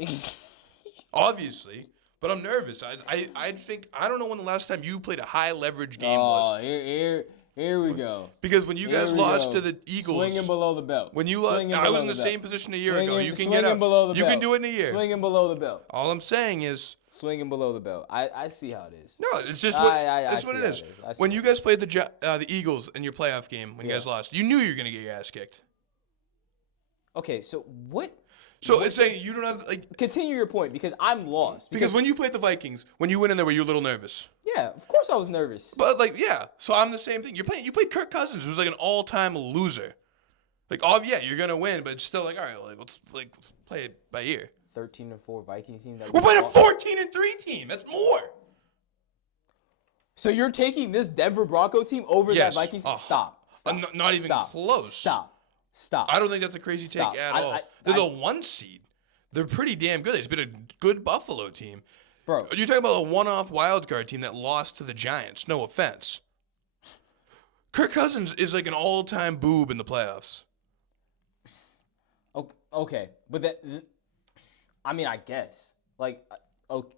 Obviously. But I'm nervous. I think, I don't know when the last time you played a high leverage game was. Oh, here we go. Because when you guys lost to the Eagles. Swinging below the belt. When you lost, I was in the same position a year ago. You can get up. You can do it in a year. Swinging below the belt. All I'm saying is. Swinging below the belt. I see how it is. No, it's just what it is. When you guys played the Eagles in your playoff game, when you guys lost, you knew you were going to get your ass kicked. Okay, so what? So it's saying you don't have like. Continue your point because I'm lost. Because when you played the Vikings, when you went in there, were you a little nervous? Yeah, of course I was nervous. But like, yeah. So I'm the same thing. You played Kirk Cousins, who's like an all-time loser. Like, oh yeah, you're gonna win, but it's still like, all right, let's play it by ear. 13-4 Vikings team. We're playing a 14-3 team. That's more. So you're taking this Denver Bronco team over that Vikings team? Stop. Not even close. Stop. I don't think that's a crazy take at all. They're the 1 seed. They're pretty damn good. It's been a good Buffalo team. Bro. You're talking about a one-off wild card team that lost to the Giants. No offense. Kirk Cousins is like an all-time boob in the playoffs. Okay, but I guess. Like, okay,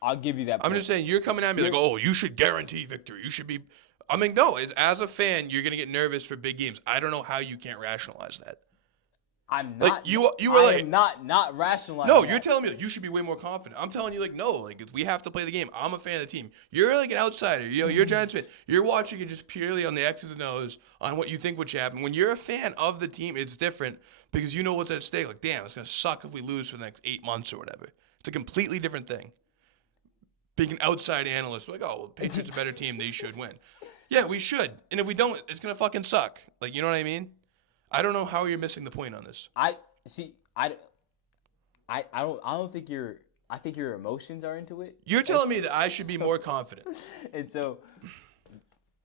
I'll give you that point. I'm just saying, you're coming at me like, oh, you should guarantee victory. You should be. I mean, no, as a fan, you're going to get nervous for big games. I don't know how you can't rationalize that. I'm not. Like, you were like. I'm not rationalizing. No, that. you're telling me like, you should be way more confident. I'm telling you, like, no, like, we have to play the game. I'm a fan of the team. You're like an outsider. You know, you're a Giants fan. You're watching it just purely on the X's and O's, on what you think would happen. When you're a fan of the team, it's different because you know what's at stake. Like, damn, it's going to suck if we lose for the next 8 months or whatever. It's a completely different thing. Being an outside analyst, like, oh, well, Patriots are a better team. They should win. Yeah, we should. And if we don't, it's going to fucking suck. Like, you know what I mean? I don't know how you're missing the point on this. I don't think I think your emotions are into it. You're telling me that I should be more confident. And so,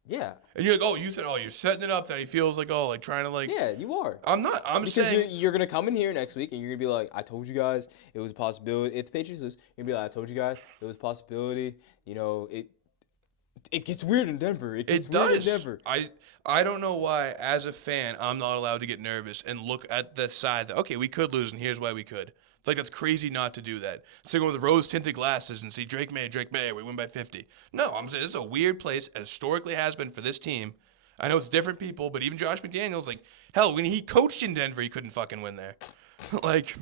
yeah. And you're like, oh, you said, oh, you're setting it up that he feels like, oh, like trying to like. Yeah, you are. I'm not. I'm because saying. You're going to come in here next week and you're going to be like, I told you guys it was a possibility. If the Patriots lose, you're going to be like, I told you guys it was a possibility. You know, it gets weird in Denver. It gets weird in Denver. I don't know why, as a fan, I'm not allowed to get nervous and look at the side that, okay, we could lose, and here's why we could. It's like that's crazy not to do that. So go with rose-tinted glasses and see Drake May, we win by 50. No, I'm saying this is a weird place, as historically has been for this team. I know it's different people, but even Josh McDaniels, like, hell, when he coached in Denver, he couldn't fucking win there. Like,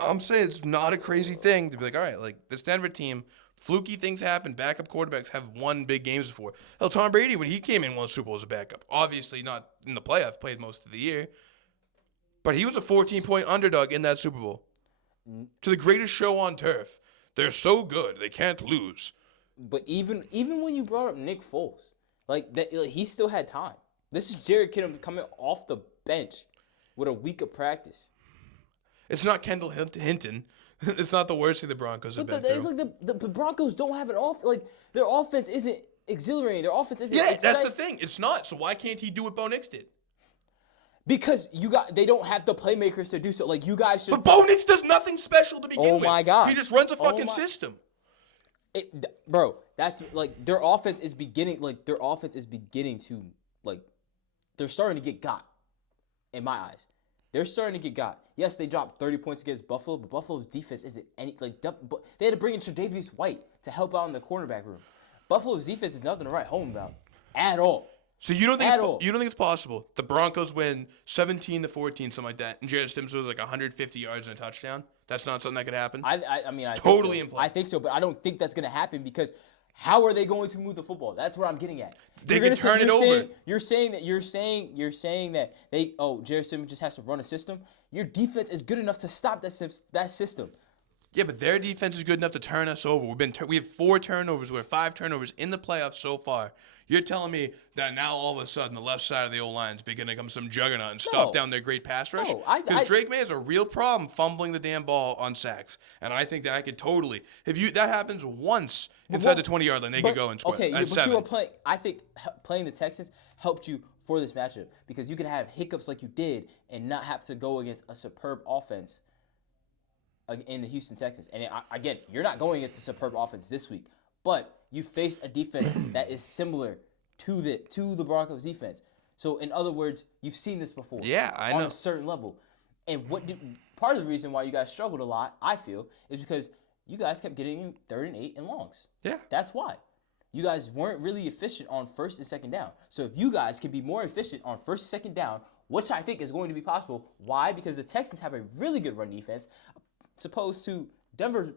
I'm saying it's not a crazy thing to be like, all right, like, this Denver team, fluky things happen. Backup quarterbacks have won big games before. Hell, Tom Brady, when he came in, won Super Bowl as a backup. Obviously not in the playoffs, played most of the year. But he was a 14-point underdog in that Super Bowl. To the greatest show on turf. They're so good, they can't lose. But even when you brought up Nick Foles, he still had time. This is Jared Kittle coming off the bench with a week of practice. It's not Kendall Hinton. It's not the worst thing the Broncos have been through. It's like the Broncos don't have an their offense isn't exhilarating. Their offense isn't exciting. exciting. That's the thing. It's not. So why can't he do what Bo Nix did? Because they don't have the playmakers to do so. Like, you guys should. But Bo Nix does nothing special to begin with. Oh my God. He just runs a fucking system. Bro, that's like their offense is beginning to they're starting to get got. In my eyes. They're starting to get got. Yes, they dropped 30 points against Buffalo, but Buffalo's defense isn't any they had to bring in Tre'Davious White to help out in the cornerback room. Buffalo's defense is nothing to write home about at all. So you don't think it's possible the Broncos win 17-14, something like that, and Jared Stimson was like 150 yards and a touchdown? That's not something that could happen. I totally think so. I think so, but I don't think that's going to happen because how are they going to move the football? That's what I'm getting at. They can turn it over. You're saying that Jared Stidham just has to run a system. Your defense is good enough to stop that system. Yeah, but their defense is good enough to turn us over. We have 4 turnovers. We have 5 turnovers in the playoffs so far. You're telling me that now all of a sudden the left side of the O-line is beginning to become some juggernaut and stop down their great pass rush? Because Drake May has a real problem fumbling the damn ball on sacks. And I think that I could totally, that happens once inside the 20-yard line, they could go and score. Okay, but you were playing, I think playing the Texans helped you for this matchup because you can have hiccups like you did and not have to go against a superb offense in the Houston Texans. And again, you're not going against a superb offense this week, but you faced a defense that is similar to the Broncos defense. So in other words, you've seen this before. Yeah, I know. On a certain level. And part of the reason why you guys struggled a lot, I feel, is because you guys kept getting 3rd and 8 and longs. Yeah. That's why. You guys weren't really efficient on 1st and 2nd down. So if you guys can be more efficient on 1st and 2nd down, which I think is going to be possible. Why? Because the Texans have a really good run defense, opposed to Denver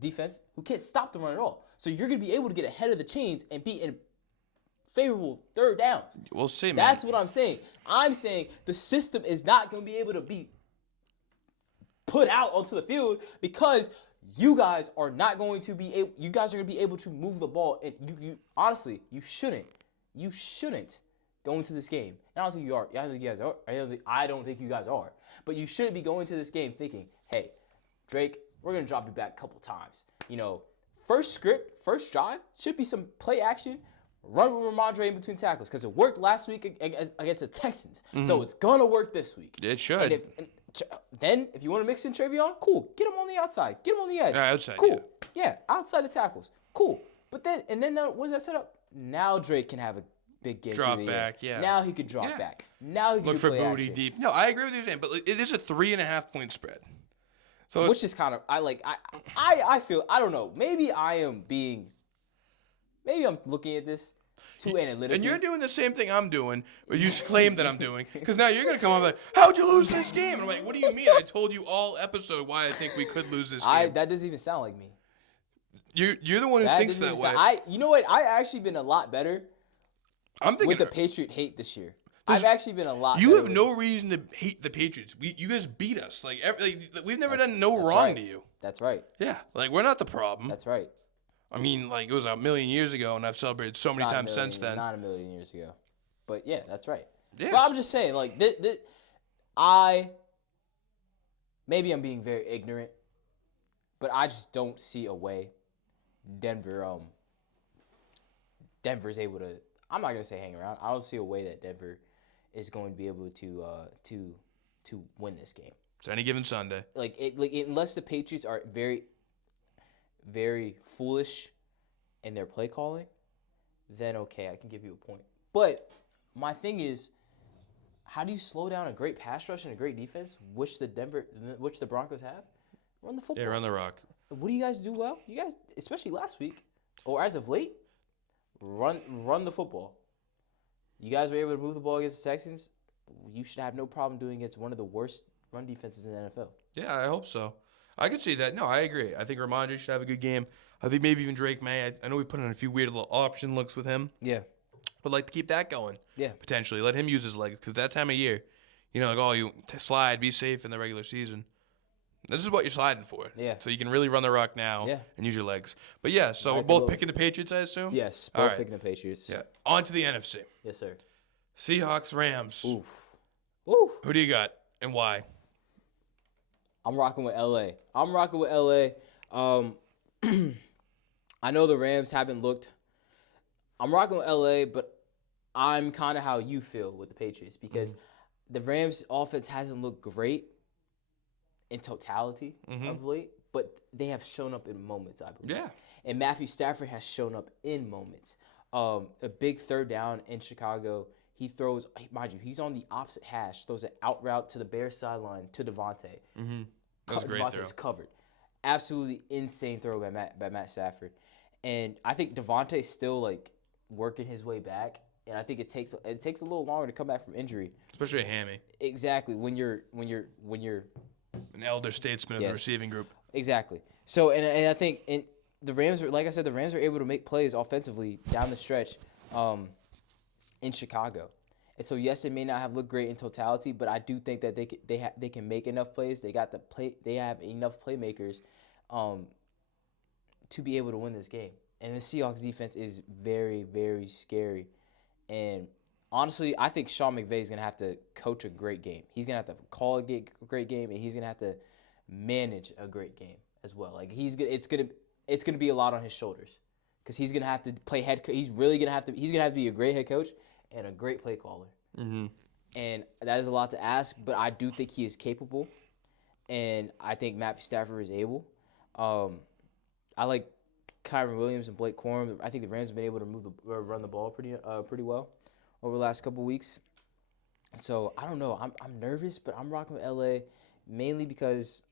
defense, who can't stop the run at all. So you're going to be able to get ahead of the chains and be in favorable 3rd downs. We'll see, man. That's what I'm saying. I'm saying the system is not going to be able to be put out onto the field because you guys are not going to be able. You guys are going to be able to move the ball, and you honestly, you shouldn't. You shouldn't go into this game. And I don't think you are. I don't think you guys are. I don't think you guys are. But you shouldn't be going to this game thinking, hey, Drake, we're going to drop you back a couple times. First script, first drive should be some play action. Run with Ramondre in between tackles because it worked last week against the Texans. So it's going to work this week. It should. Then, if you want to mix in Travion, cool. Get him on the outside. Get him on the edge. Outside, cool. Yeah, outside the tackles. Cool. But then, what does that set up? Now Drake can have a big game. Drop back, yeah. Now he could drop back. Now he can look for play booty action. deep. No, I agree with you saying, but it is a 3.5 point spread. So which is kind of I feel I don't know. Maybe I'm looking at this too analytically. And you're doing the same thing I'm doing, or you claim that I'm doing, because now you're gonna come up like, how'd you lose this game? And I'm like, what do you mean? I told you all episode why I think we could lose this game. That doesn't even sound like me. You're the one who thinks that way. You know what? I actually been a lot better. I'm thinking with the Patriot hate this year. I've actually been a lot. You have no reason to hate the Patriots. You guys beat us. We've never done wrong to you. That's right. Yeah, we're not the problem. That's right. I mean, it was a million years ago, and I've celebrated so many times since then. Not a million years ago, but yeah, that's right. Yes. But I'm just saying, maybe I'm being very ignorant, but I just don't see a way Denver's able to. I'm not gonna say hang around. I don't see a way that Denver is going to be able to win this game. It's any given Sunday. Unless the Patriots are very, very foolish in their play calling, then okay, I can give you a point. But my thing is, how do you slow down a great pass rush and a great defense, which the Broncos have? Run the football. Yeah, run the rock. What do you guys do well? You guys, especially last week, or as of late, run the football. You guys were able to move the ball against the Texans. You should have no problem doing against one of the worst run defenses in the NFL. Yeah, I hope so. I could see that. No, I agree. I think Ramondre should have a good game. I think maybe even Drake may. I know we put in a few weird little option looks with him. Yeah. Would like to keep that going. Yeah. Potentially. Let him use his legs because that time of year, you slide, be safe in the regular season. This is what you're sliding for. Yeah. So you can really run the rock now and use your legs. But yeah, so we're both picking the Patriots, I assume? Yes, both picking the Patriots. Yeah. On to the NFC. Yes, sir. Seahawks, Rams. Oof. Who do you got and why? I'm rocking with LA. I know the Rams haven't looked. I'm rocking with LA, but I'm kind of how you feel with the Patriots because the Rams' offense hasn't looked great in totality of late, but they have shown up in moments, I believe. Yeah. And Matthew Stafford has shown up in moments. A big third down in Chicago. He throws, mind you, he's on the opposite hash, throws an out route to the Bears sideline to Devontae. Mm-hmm. That was a great throw. Devontae's covered. Absolutely insane throw by Matt Stafford. And I think Devontae's still working his way back. And I think it takes a little longer to come back from injury. Especially a hammy. Exactly. When you're an elder statesman of the receiving group. Exactly. So and I think the Rams like I said, the Rams were able to make plays offensively down the stretch in Chicago. And so yes, it may not have looked great in totality, but I do think that they can make enough plays. They have enough playmakers to be able to win this game. And the Seahawks defense is very, very scary. And honestly, I think Sean McVay is going to have to coach a great game. He's going to have to call a great game, and he's going to have to manage a great game as well. It's going to be a lot on his shoulders because he's going to have to play head. He's going to have to be a great head coach and a great play caller. Mm-hmm. And that is a lot to ask, but I do think he is capable, and I think Matthew Stafford is able. I like Kyron Williams and Blake Corum. I think the Rams have been able to run the ball pretty well over the last couple of weeks. So I don't know. I'm nervous, but I'm rocking with LA mainly because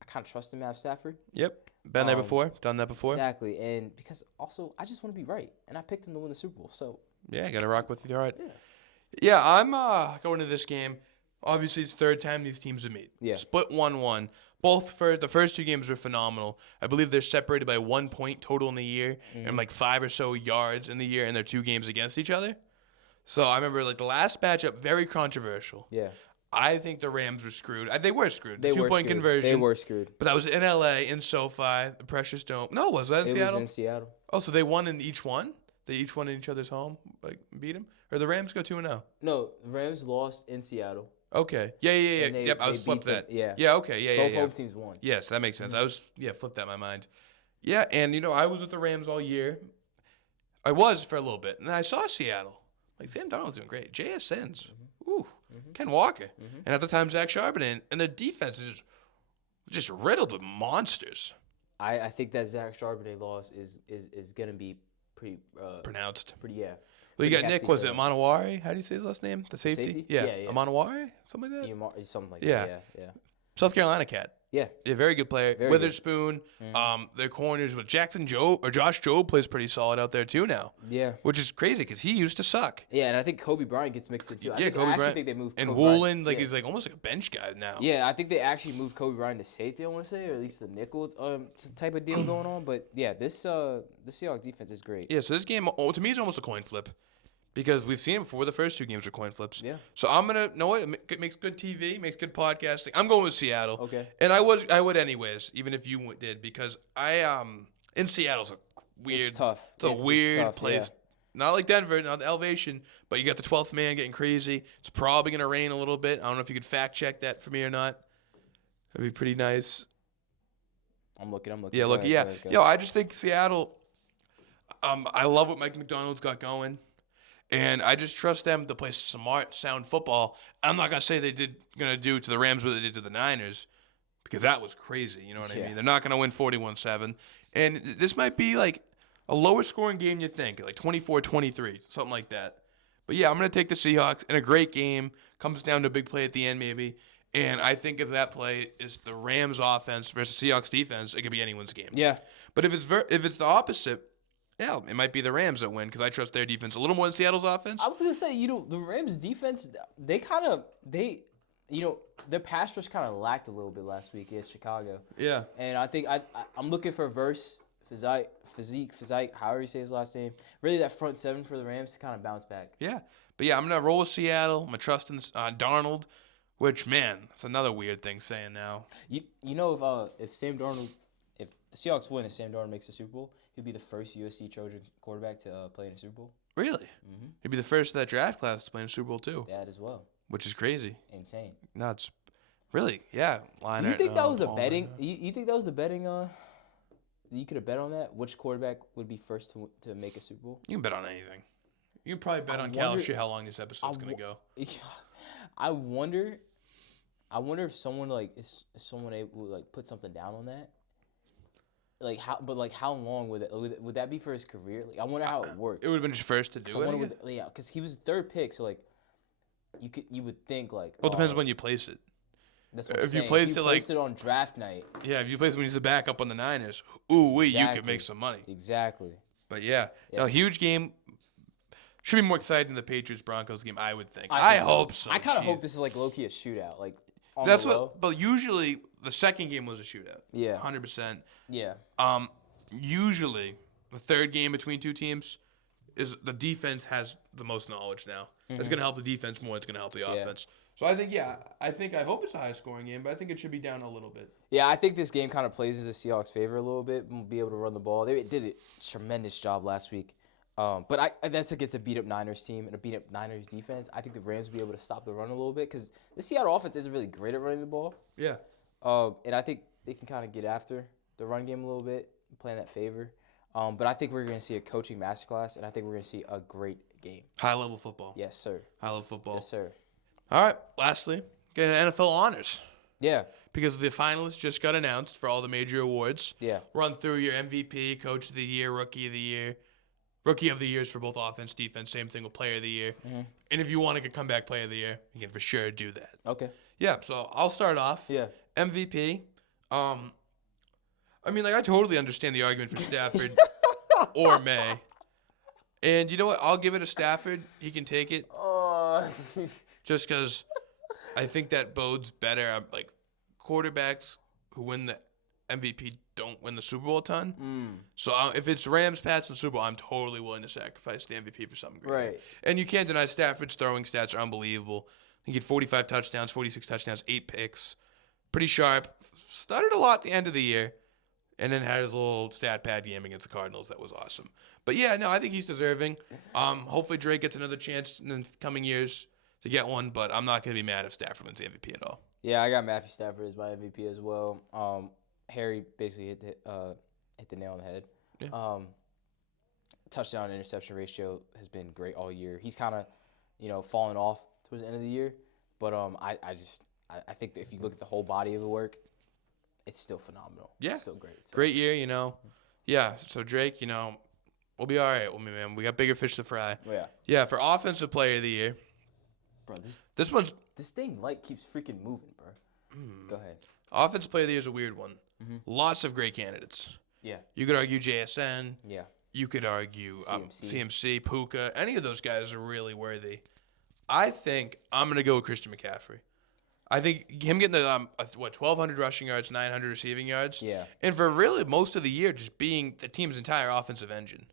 I kind of trust in Matthew Stafford. Yep, been there before, done that before. Exactly, and because also I just want to be right, and I picked him to win the Super Bowl. So yeah, you got to rock with you. All right. Yeah, I'm going to this game. Obviously, it's the third time these teams have met. Yeah. Split 1-1. The first two games were phenomenal. I believe they're separated by 1 point total in the year and 5 or so yards in the year in their two games against each other. So I remember the last matchup, very controversial. yeah, I think the Rams were screwed. They were screwed. They The were two-point screwed. conversion. They were screwed. But that was in L.A., in SoFi, the Precious Dome. No, was that in Seattle? It was in Seattle. Oh, so they won in each one? They each won in each other's home? Like, beat them? Or the Rams go 2-0? No, the Rams lost in Seattle. Okay. Yeah. Yep, I was flipped that. Yeah. Yeah, okay. Yeah. Both home teams won. Yes, that makes sense. I was, flipped that in my mind. Yeah, and, I was with the Rams all year. I was for a little bit. And I saw Seattle. Like, Sam Darnold's doing great. JSN's. Ooh. Ken Walker. And at the time, Zach Charbonnet. And their defense is just riddled with monsters. I think that Zach Charbonnet loss is going to be pretty Pronounced. Pretty, yeah. Well, you got Nick, was it Manawari? How do you say his last name? The safety? Yeah. Yeah. Manawari? Something like that? Something like Yeah. that. Yeah. South Carolina cat. Yeah. Yeah, very good player. Very Witherspoon. Their corners with Jackson Jobe, or Josh Jobe plays pretty solid out there too now. Yeah. Which is crazy because he used to suck. Yeah, and I think Kobe Bryant gets mixed in too. I Kobe Bryant. think they moved And Kobe Woolen, Bryant. he's like almost like a bench guy now. Yeah, I think they actually moved Kobe Bryant to safety, I want to say, or at least the nickel type of deal going on. But yeah, this Seahawks defense is great. Yeah, so this game, to me, is almost a coin flip. Because we've seen it before. The first two games were coin flips. Yeah. So I'm gonna know what it makes good TV, makes good podcasting. I'm going with Seattle. Okay. And I would anyways, even if you did, because in Seattle's a weird. It's tough. It's a weird tough, place. Yeah. Not like Denver, not the elevation, but you got the 12th man getting crazy. It's probably gonna rain a little bit. I don't know if you could fact check that for me or not. That'd be pretty nice. I'm looking. Yeah, look. Yeah. Yo, I just think Seattle. I love what Mike McDonald's got going. And I just trust them to play smart, sound football. I'm not going to say gonna do to the Rams what they did to the Niners, because that was crazy. You know what I mean? They're not going to win 41-7. And this might be like a lower scoring game you think, like 24-23, something like that. But yeah, I'm going to take the Seahawks in a great game. Comes down to a big play at the end maybe. And I think if that play is the Rams offense versus Seahawks defense, it could be anyone's game. Yeah. But if it's the opposite, yeah, it might be the Rams that win because I trust their defense a little more than Seattle's offense. I was gonna say, the Rams defense, their pass rush kind of lacked a little bit last week against Chicago. Yeah. And I think I'm looking for Physique, however you say his last name. Really, that front seven for the Rams to kind of bounce back. Yeah. But yeah, I'm gonna roll with Seattle. I'm gonna trust in Darnold, which that's another weird thing saying now. If Sam Darnold, if the Seahawks win and Sam Darnold makes the Super Bowl, he'd be the first USC Trojan quarterback to play in a Super Bowl. Really? Mm-hmm. He'd be the first of that draft class to play in a Super Bowl too. That as well. Which is crazy. Insane. No, it's really Do you think that was a betting? You think that was the betting? You could have bet on that. Which quarterback would be first to make a Super Bowl? You can bet on anything. You can probably bet on Kalish how long this episode's gonna go. I wonder if someone if someone able to put something down on that. How long would that be for his career? I wonder how it worked. It would have been his first to do it. Because he was the third pick, so you would think Well, it depends when you place it. That's what I'm if saying. You placed if you placed it on draft night. Yeah, if you placed it when he's the backup on the Niners, you could make some money. Exactly. But yeah, huge game. Should be more exciting than the Patriots Broncos game, I would think. I hope so. I kind of hope this is low key a shootout. That's what. But usually the second game was a shootout. Yeah. 100%. Yeah. Usually the third game between two teams is the defense has the most knowledge now. Mm-hmm. It's gonna help the defense more. It's gonna help the offense. So I hope it's a high scoring game, but I think it should be down a little bit. Yeah, I think this game kind of plays as the Seahawks' favor a little bit. We'll be able to run the ball. They did a tremendous job last week. But that's against a beat-up Niners team and a beat-up Niners defense. I think the Rams will be able to stop the run a little bit because the Seattle offense isn't really great at running the ball. Yeah. And I think they can kind of get after the run game a little bit, playing that favor. But I think we're going to see a coaching masterclass, and I think we're going to see a great game. High-level football. Yes, sir. High-level football. Yes, sir. All right, lastly, get NFL honors. Yeah. Because the finalists just got announced for all the major awards. Yeah. Run through your MVP, Coach of the Year, Rookie of the Year. Rookie of the Year is for both offense, defense. Same thing with Player of the Year. Mm-hmm. And if you want to get comeback Player of the Year, you can for sure do that. Okay. Yeah, so I'll start off. Yeah. MVP. I totally understand the argument for Stafford or May. And you know what? I'll give it to Stafford. He can take it. Just because I think that bodes better. Quarterbacks who win the MVP don't win the Super Bowl a ton. So if it's Rams, Pats, and Super Bowl, I'm totally willing to sacrifice the MVP for something great. Right. And you can't deny Stafford's throwing stats are unbelievable. He had 45 touchdowns, 46 touchdowns, 8 picks. Pretty sharp. Stuttered a lot at the end of the year. And then had his little stat pad game against the Cardinals. That was awesome. But yeah, no, I think he's deserving. Hopefully Drake gets another chance in the coming years to get one, but I'm not going to be mad if Stafford wins the MVP at all. Yeah, I got Matthew Stafford as my MVP as well. Harry basically hit the nail on the head. Yeah. Touchdown interception ratio has been great all year. He's kind of, fallen off towards the end of the year, but I think that if you look at the whole body of the work, it's still phenomenal. Yeah. It's still great. So. Great year, Yeah, so Drake, we'll be all right. Man, we got bigger fish to fry. Yeah. Yeah, for Offensive Player of the Year. Bro, This thing light keeps freaking moving, bro. Go ahead. Offensive Player of the Year is a weird one. Mm-hmm. Lots of great candidates. Yeah. You could argue JSN. Yeah. You could argue CMC. CMC, Puka. Any of those guys are really worthy. I think I'm going to go with Christian McCaffrey. I think him getting the 1,200 rushing yards, 900 receiving yards. Yeah. And for really most of the year, just being the team's entire offensive engine.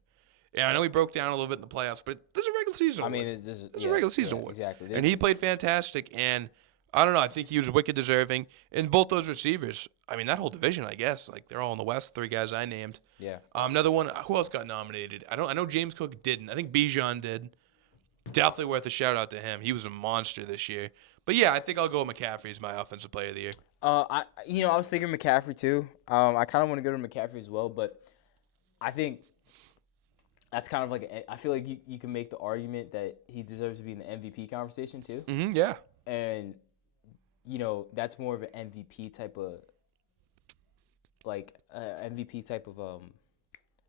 Yeah, I know he broke down a little bit in the playoffs, but this is a regular season award. This is a regular season award. Exactly. And he played fantastic, and I don't know, I think he was wicked deserving. And both those receivers, that whole division, I guess, they're all in the West, 3 guys I named. Yeah. Another one, who else got nominated? I know James Cook didn't. I think Bijan did. Definitely worth a shout out to him. He was a monster this year. But yeah, I think I'll go with McCaffrey as my Offensive Player of the Year. I was thinking McCaffrey too. I kind of want to go to McCaffrey as well, but I think that's kind of I feel like you can make the argument that he deserves to be in the MVP conversation too. Mm-hmm, yeah. And that's more of an MVP type of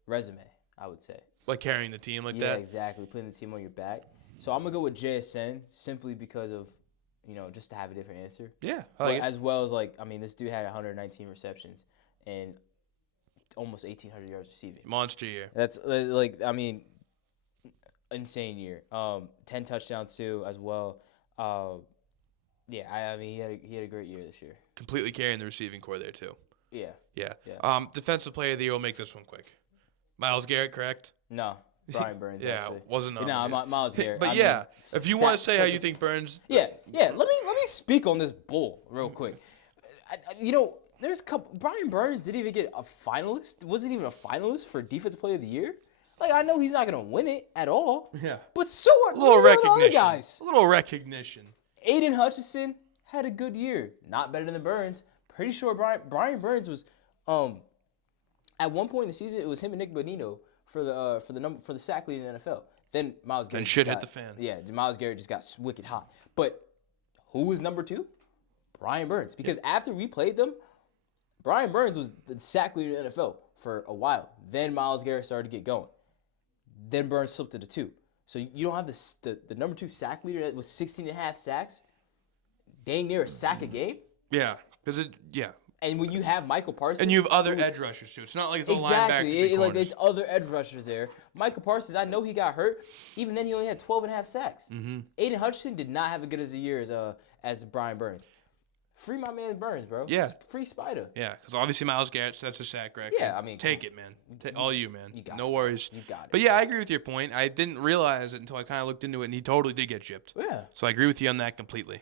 resume, I would say. Like carrying the team that? Yeah, exactly. Putting the team on your back. So I'm gonna go with JSN simply because of just to have a different answer. Yeah. As well as this dude had 119 receptions and almost 1,800 yards receiving. Monster year. That's insane year. 10 touchdowns too as well. He had a great year this year. Completely carrying the receiving core there too. Yeah. Yeah. Defensive Player of the Year, we'll make this one quick. Myles Garrett, correct? No. Brian Burns. Yeah, actually. wasn't nominated. No, Myles Garrett. But if you want to say how you think Burns. Yeah. Let me speak on this bull real quick. There's a couple. Brian Burns didn't even get a finalist. Wasn't even a finalist for Defensive Player of the Year. I know he's not gonna win it at all. Yeah. But so are a little recognition. The other guys. A little recognition. Aiden Hutchinson had a good year. Not better than Burns. Pretty sure Brian Burns was at one point in the season it was him and Nick Bonino for the sack lead in the NFL. Then Myles Garrett. And shit hit the fan. Yeah, Myles Garrett just got wicked hot. But who was number 2? Brian Burns. Because after we played them, Brian Burns was the sack leader in the NFL for a while. Then Myles Garrett started to get going. Then Burns slipped to the 2. So you don't have the number 2 sack leader that was 16.5 sacks, dang near a sack a game. Yeah, And when you have Michael Parsons, and you have other edge rushers too. It's not like it's all linebackers. Exactly, there's other edge rushers there. Michael Parsons, I know he got hurt. Even then, he only had 12.5 sacks. Mm-hmm. Aiden Hutchinson did not have as good as a year as Brian Burns. Free my man Burns, bro. Yeah. Free Spider. Yeah, because obviously Myles Garrett sets a sack record. Yeah, take it, man. All you, man. You got no it. worries. You got it. But yeah, I agree with your point. I didn't realize it until I kind of looked into it, and he totally did get gypped. Yeah. So I agree with you on that completely.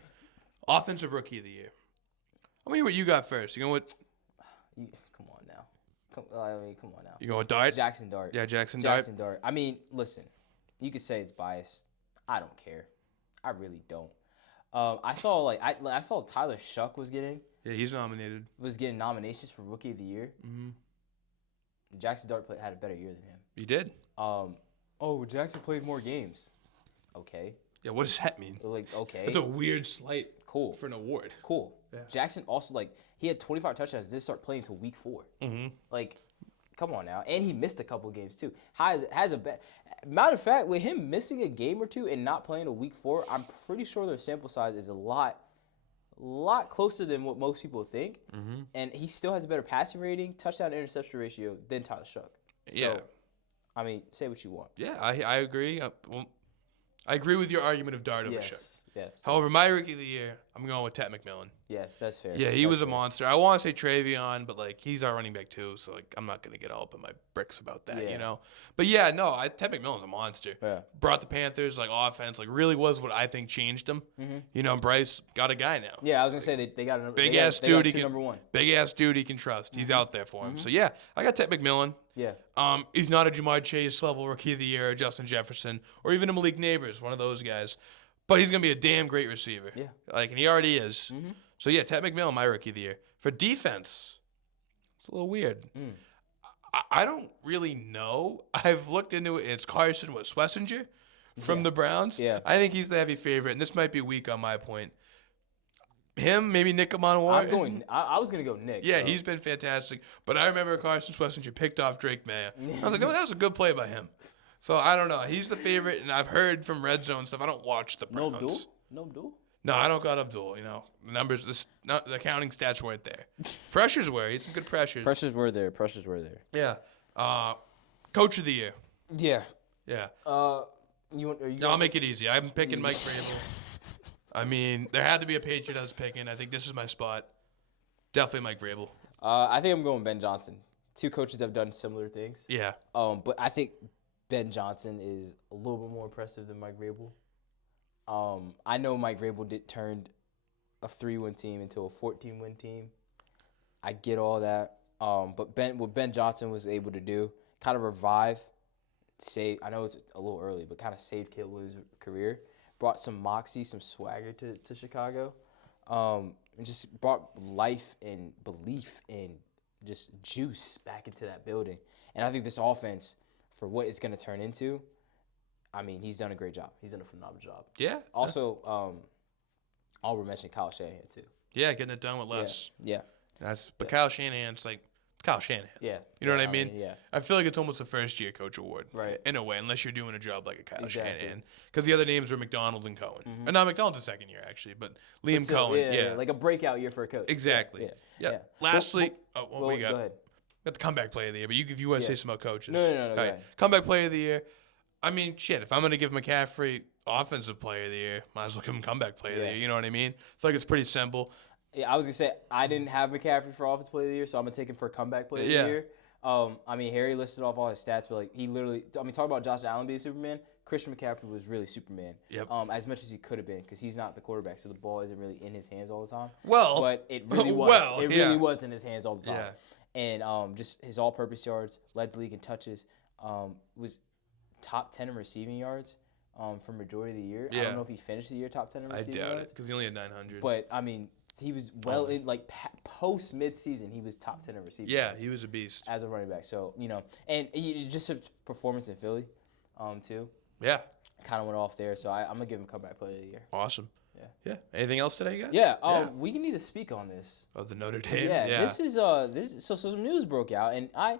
Offensive Rookie of the Year. Let me hear what you got first. You going with? Come on now. Come on now. You going with Dart? Jackson Dart. Yeah, Jackson Dart. Listen. You could say it's biased. I don't care. I really don't. I saw Tyler Shuck was getting. Yeah, he's nominated. Was getting nominations for Rookie of the Year. Mm-hmm. Jackson Dart had a better year than him. He did. Jackson played more games. Okay. Yeah, what does that mean? Okay. That's a weird slight. Cool. For an award. Cool. Yeah. Jackson also he had 25 touchdowns. Didn't start playing until week 4. Mm-hmm. Come on now. And he missed a couple games too. Matter of fact, with him missing a game or two and not playing a week 4, I'm pretty sure their sample size is a lot closer than what most people think. Mm-hmm. And he still has a better passing rating, touchdown to interception ratio than Tyler Shuck. Yeah. So, say what you want. Yeah, I agree. I agree with your argument of Dart over Shuck. Yes. However, my rookie of the year, I'm going with Ted McMillan. Yes, that's fair. Yeah, he That's was a fair. monster. I want to say Travion, but like he's our running back too, so like I'm not gonna get all up in my bricks about that, Yeah. But yeah, no, Ted McMillan's a monster. Yeah. Brought the Panthers like offense, like really was what I think changed them. Bryce got a guy now. Yeah, I was gonna say they got a Big ass dude, number one. big ass dude he can trust. He's out there for him. So yeah, I got Ted McMillan. Yeah. He's not a Jamar Chase level rookie of the year, or Justin Jefferson, or even a Malik Neighbors, one of those guys. But he's gonna be a damn great receiver. Yeah. And he already is. So yeah, Ted McMillan, my rookie of the year. For defense, it's a little weird. I don't really know. I've looked into it. It's Carson Schlesinger from the Browns. Yeah. I think he's the heavy favorite, and this might be weak on my point. Him, maybe Nick Amon-Warren. I was gonna go Nick. Yeah, so. he's been fantastic. But I remember Carson Schlesinger picked off Drake May. I was like, oh, that was a good play by him. So I don't know. He's the favorite, and I've heard from Red Zone stuff. I don't watch the Browns. No Abdul? No, I don't got Abdul. The numbers, the counting stats weren't there. Pressures were. He had some good pressures. Pressures were there. Yeah. Coach of the year. Yeah. Yeah. Are I'll make it easy. I'm picking Mike Vrabel. I mean, there had to be a Patriot I was picking. I think this is my spot. Definitely Mike Vrabel. I think I'm going Ben Johnson. Two coaches have done similar things. Yeah. But I think Ben Johnson is a little bit more impressive than Mike Vrabel. I know Mike Vrabel turned a 3-win team into a 14-win team. I get all that. But what Ben Johnson was able to do, kind of revive, I know it's a little early, but kind of saved Caleb Williams' career. Brought some moxie, some swagger to Chicago. And just brought life and belief and just juice back into that building. And I think this offense, for what it's going to turn into, I mean, he's done a great job. He's done a phenomenal job. Yeah. Also, I'll mention Kyle Shanahan, too. Yeah, getting it done with less. Yeah. Kyle Shanahan's like Kyle Shanahan. Yeah. You know what I mean? Yeah. I feel like it's almost a first-year coach award. Right. In a way, unless you're doing a job like a Kyle Exactly. Shanahan. Because the other names were McDonald and Cohen. And not McDonald's a second year, actually, but Liam Cohen. Yeah. Like a breakout year for a coach. Exactly. Yeah. Lastly, what we got? Go ahead. Got the comeback player of the year, but if you want to say something about coaches. No, All go right. ahead. Comeback player of the year. I mean, shit, if I'm going to give McCaffrey offensive player of the year, might as well give him comeback player of the year. You know what I mean? I feel like it's pretty simple. Yeah, I was going to say, I didn't have McCaffrey for offensive player of the year, so I'm going to take him for comeback player of the year. I mean, Harry listed off all his stats, but like he literally, talk about Josh Allen being Superman. Christian McCaffrey was really Superman. Yep. As much as he could have been, because he's not the quarterback, so the ball isn't really in his hands all the time. Well, but it really was. Well, it really was in his hands all the time. Yeah. And just his all-purpose yards, led the league in touches, was top 10 in receiving yards for majority of the year. I don't know if he finished the year top 10 in receiving yards. I doubt it, because he only had 900. But I mean, he was in like post mid-season, he was top 10 in receiving. Yeah, yards he was a beast as a running back. So and just his performance in Philly, too. Yeah, kind of went off there. So I'm gonna give him comeback player of the year. Awesome. Yeah. Anything else today, guys? Yeah. We need to speak on this. Oh, the Notre Dame. Yeah. This is so some news broke out, and I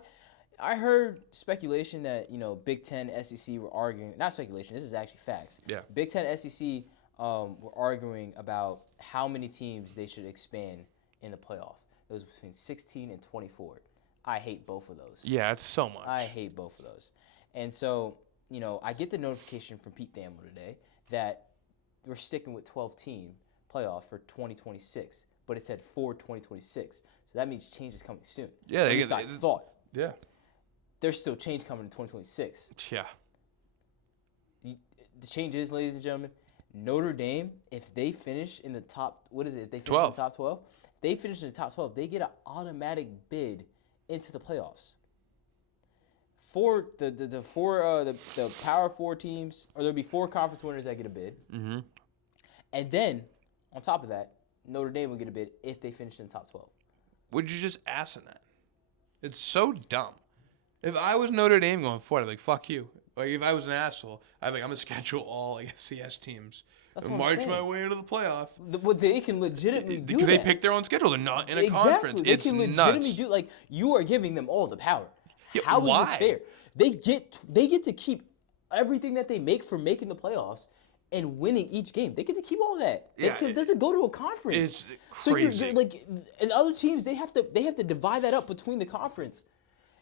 heard speculation that Big Ten, SEC were arguing. Not speculation. This is actually facts. Yeah. Big Ten, SEC were arguing about how many teams they should expand in the playoff. It was between 16 and 24. I hate both of those. Yeah, it's so much. I hate both of those. And so, I get the notification from Pete Thamel today that we're sticking with 12-team playoff for 2026, but it said for 2026. So that means change is coming soon. Yeah, At least I thought. Yeah. There's still change coming in 2026. Yeah. The change is, ladies and gentlemen, Notre Dame, if they finish in the top, what is it? If they finish 12. in the top 12, if they finish in the top 12, they get an automatic bid into the playoffs. For the Power 4 teams, or there'll be 4 conference winners that get a bid. Mm-hmm. And then, on top of that, Notre Dame will get a bid if they finish in the top 12. Would you just ask them that? It's so dumb. If I was Notre Dame going forward, I'd be like, fuck you. Like, if I was an asshole, I'd be like, I'm going to schedule all FCS teams That's and what I'm march saying. my way into the playoff. But they can legitimately do Because that. they pick their own schedule. They're not in a Exactly. conference. They It's can legitimately nuts. do, like, you are giving them all the power. Yeah, How is why? this fair? They get to keep everything that they make from making the playoffs and winning each game. They get to keep all of that. Yeah, It doesn't go to a conference. It's So crazy. like, and other teams, they have to divide that up between the conference.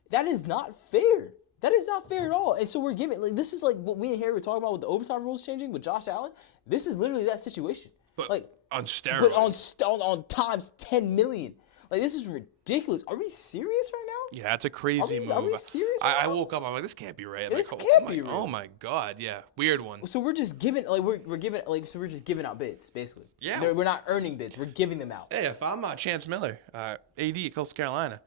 That is not fair. That is not fair at all. And so we're giving this is like what we and Harry were talking about with the overtime rules changing with Josh Allen. This is literally that situation. But like on steroids. But on times 10 million. Like this is ridiculous. Are we serious right now? Yeah, it's a crazy move. Are we serious? I woke up. I'm like, this can't be right. This can't be right. Oh my god, yeah, weird one. So we're just giving we're just giving out bids basically. Yeah, we're not earning bids. We're giving them out. Hey, if I'm Chance Miller, AD at Coastal Carolina,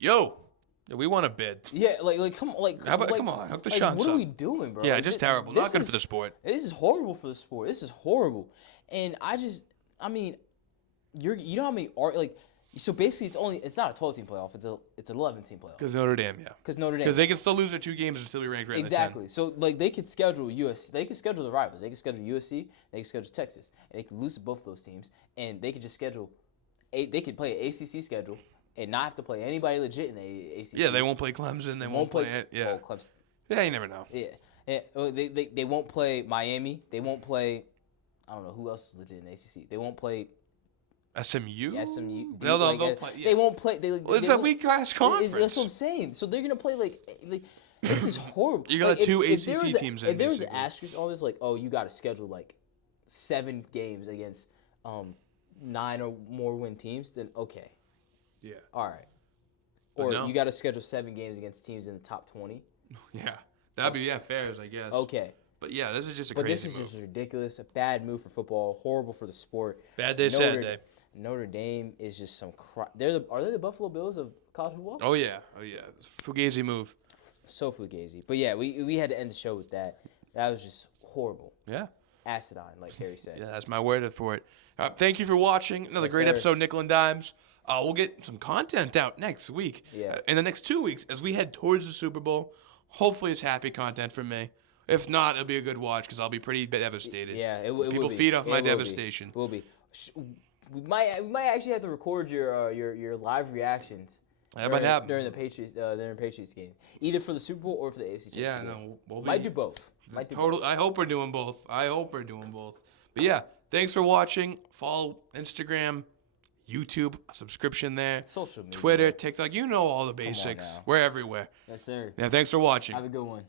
we want a bid. Yeah, come on, hook the shots What up. are we doing, bro? Yeah, just terrible. Not good for the sport. This is horrible for the sport. This is horrible. And you know how many so basically it's not a 12-team playoff. It's an 11-team playoff. Because Notre Dame, yeah. Because they can still lose their 2 games and still be ranked right exactly. in the 10. So they could schedule USC. They could schedule the rivals. They could schedule USC. They could schedule Texas. And they could lose to both of those teams. And they could just schedule. They could play an ACC schedule and not have to play anybody legit in the ACC. Yeah, they won't play Clemson. They won't play it. Yeah. Oh, Clemson. Yeah, you never know. Yeah. They won't play Miami. They won't play. I don't know who else is legit in the ACC. They won't play. SMU? Yeah, SMU. They'll play. Yeah. They won't play. It's a weak class conference. That's what I'm saying. So they're gonna play this is horrible. You got 2 ACC teams in. If there was an asterisk on this, you got to schedule 7 games against 9 or more win teams, then okay. Yeah. All right. Or you got to schedule 7 games against teams in the top 20. Yeah, that'd be fair, I guess. Okay. But yeah, this is just a crazy move. This is just ridiculous. A bad move for football. Horrible for the sport. Bad day, sad day. Notre Dame is just some crap. Are they the Buffalo Bills of college football? Oh yeah. Fugazi move. So fugazi. But yeah, we had to end the show with that. That was just horrible. Yeah. Acidine, like Harry said. Yeah, that's my word for it. Thank you for watching. Another great episode of Nickel and Dimes. We'll get some content out next week. Yeah. In the next 2 weeks as we head towards the Super Bowl. Hopefully it's happy content for me. If not, it'll be a good watch because I'll be pretty devastated. Yeah, it will be. People feed off my devastation. Will be. We might actually have to record your live reactions. That might happen during the Patriots game, either for the Super Bowl or for the AFC Championship. Yeah, no, we'll might do both. I hope we're doing both. But yeah, thanks for watching. Follow Instagram, YouTube, subscription there. Social media. Twitter, TikTok. You know all the basics. We're everywhere. Yes, sir. Yeah, thanks for watching. Have a good one.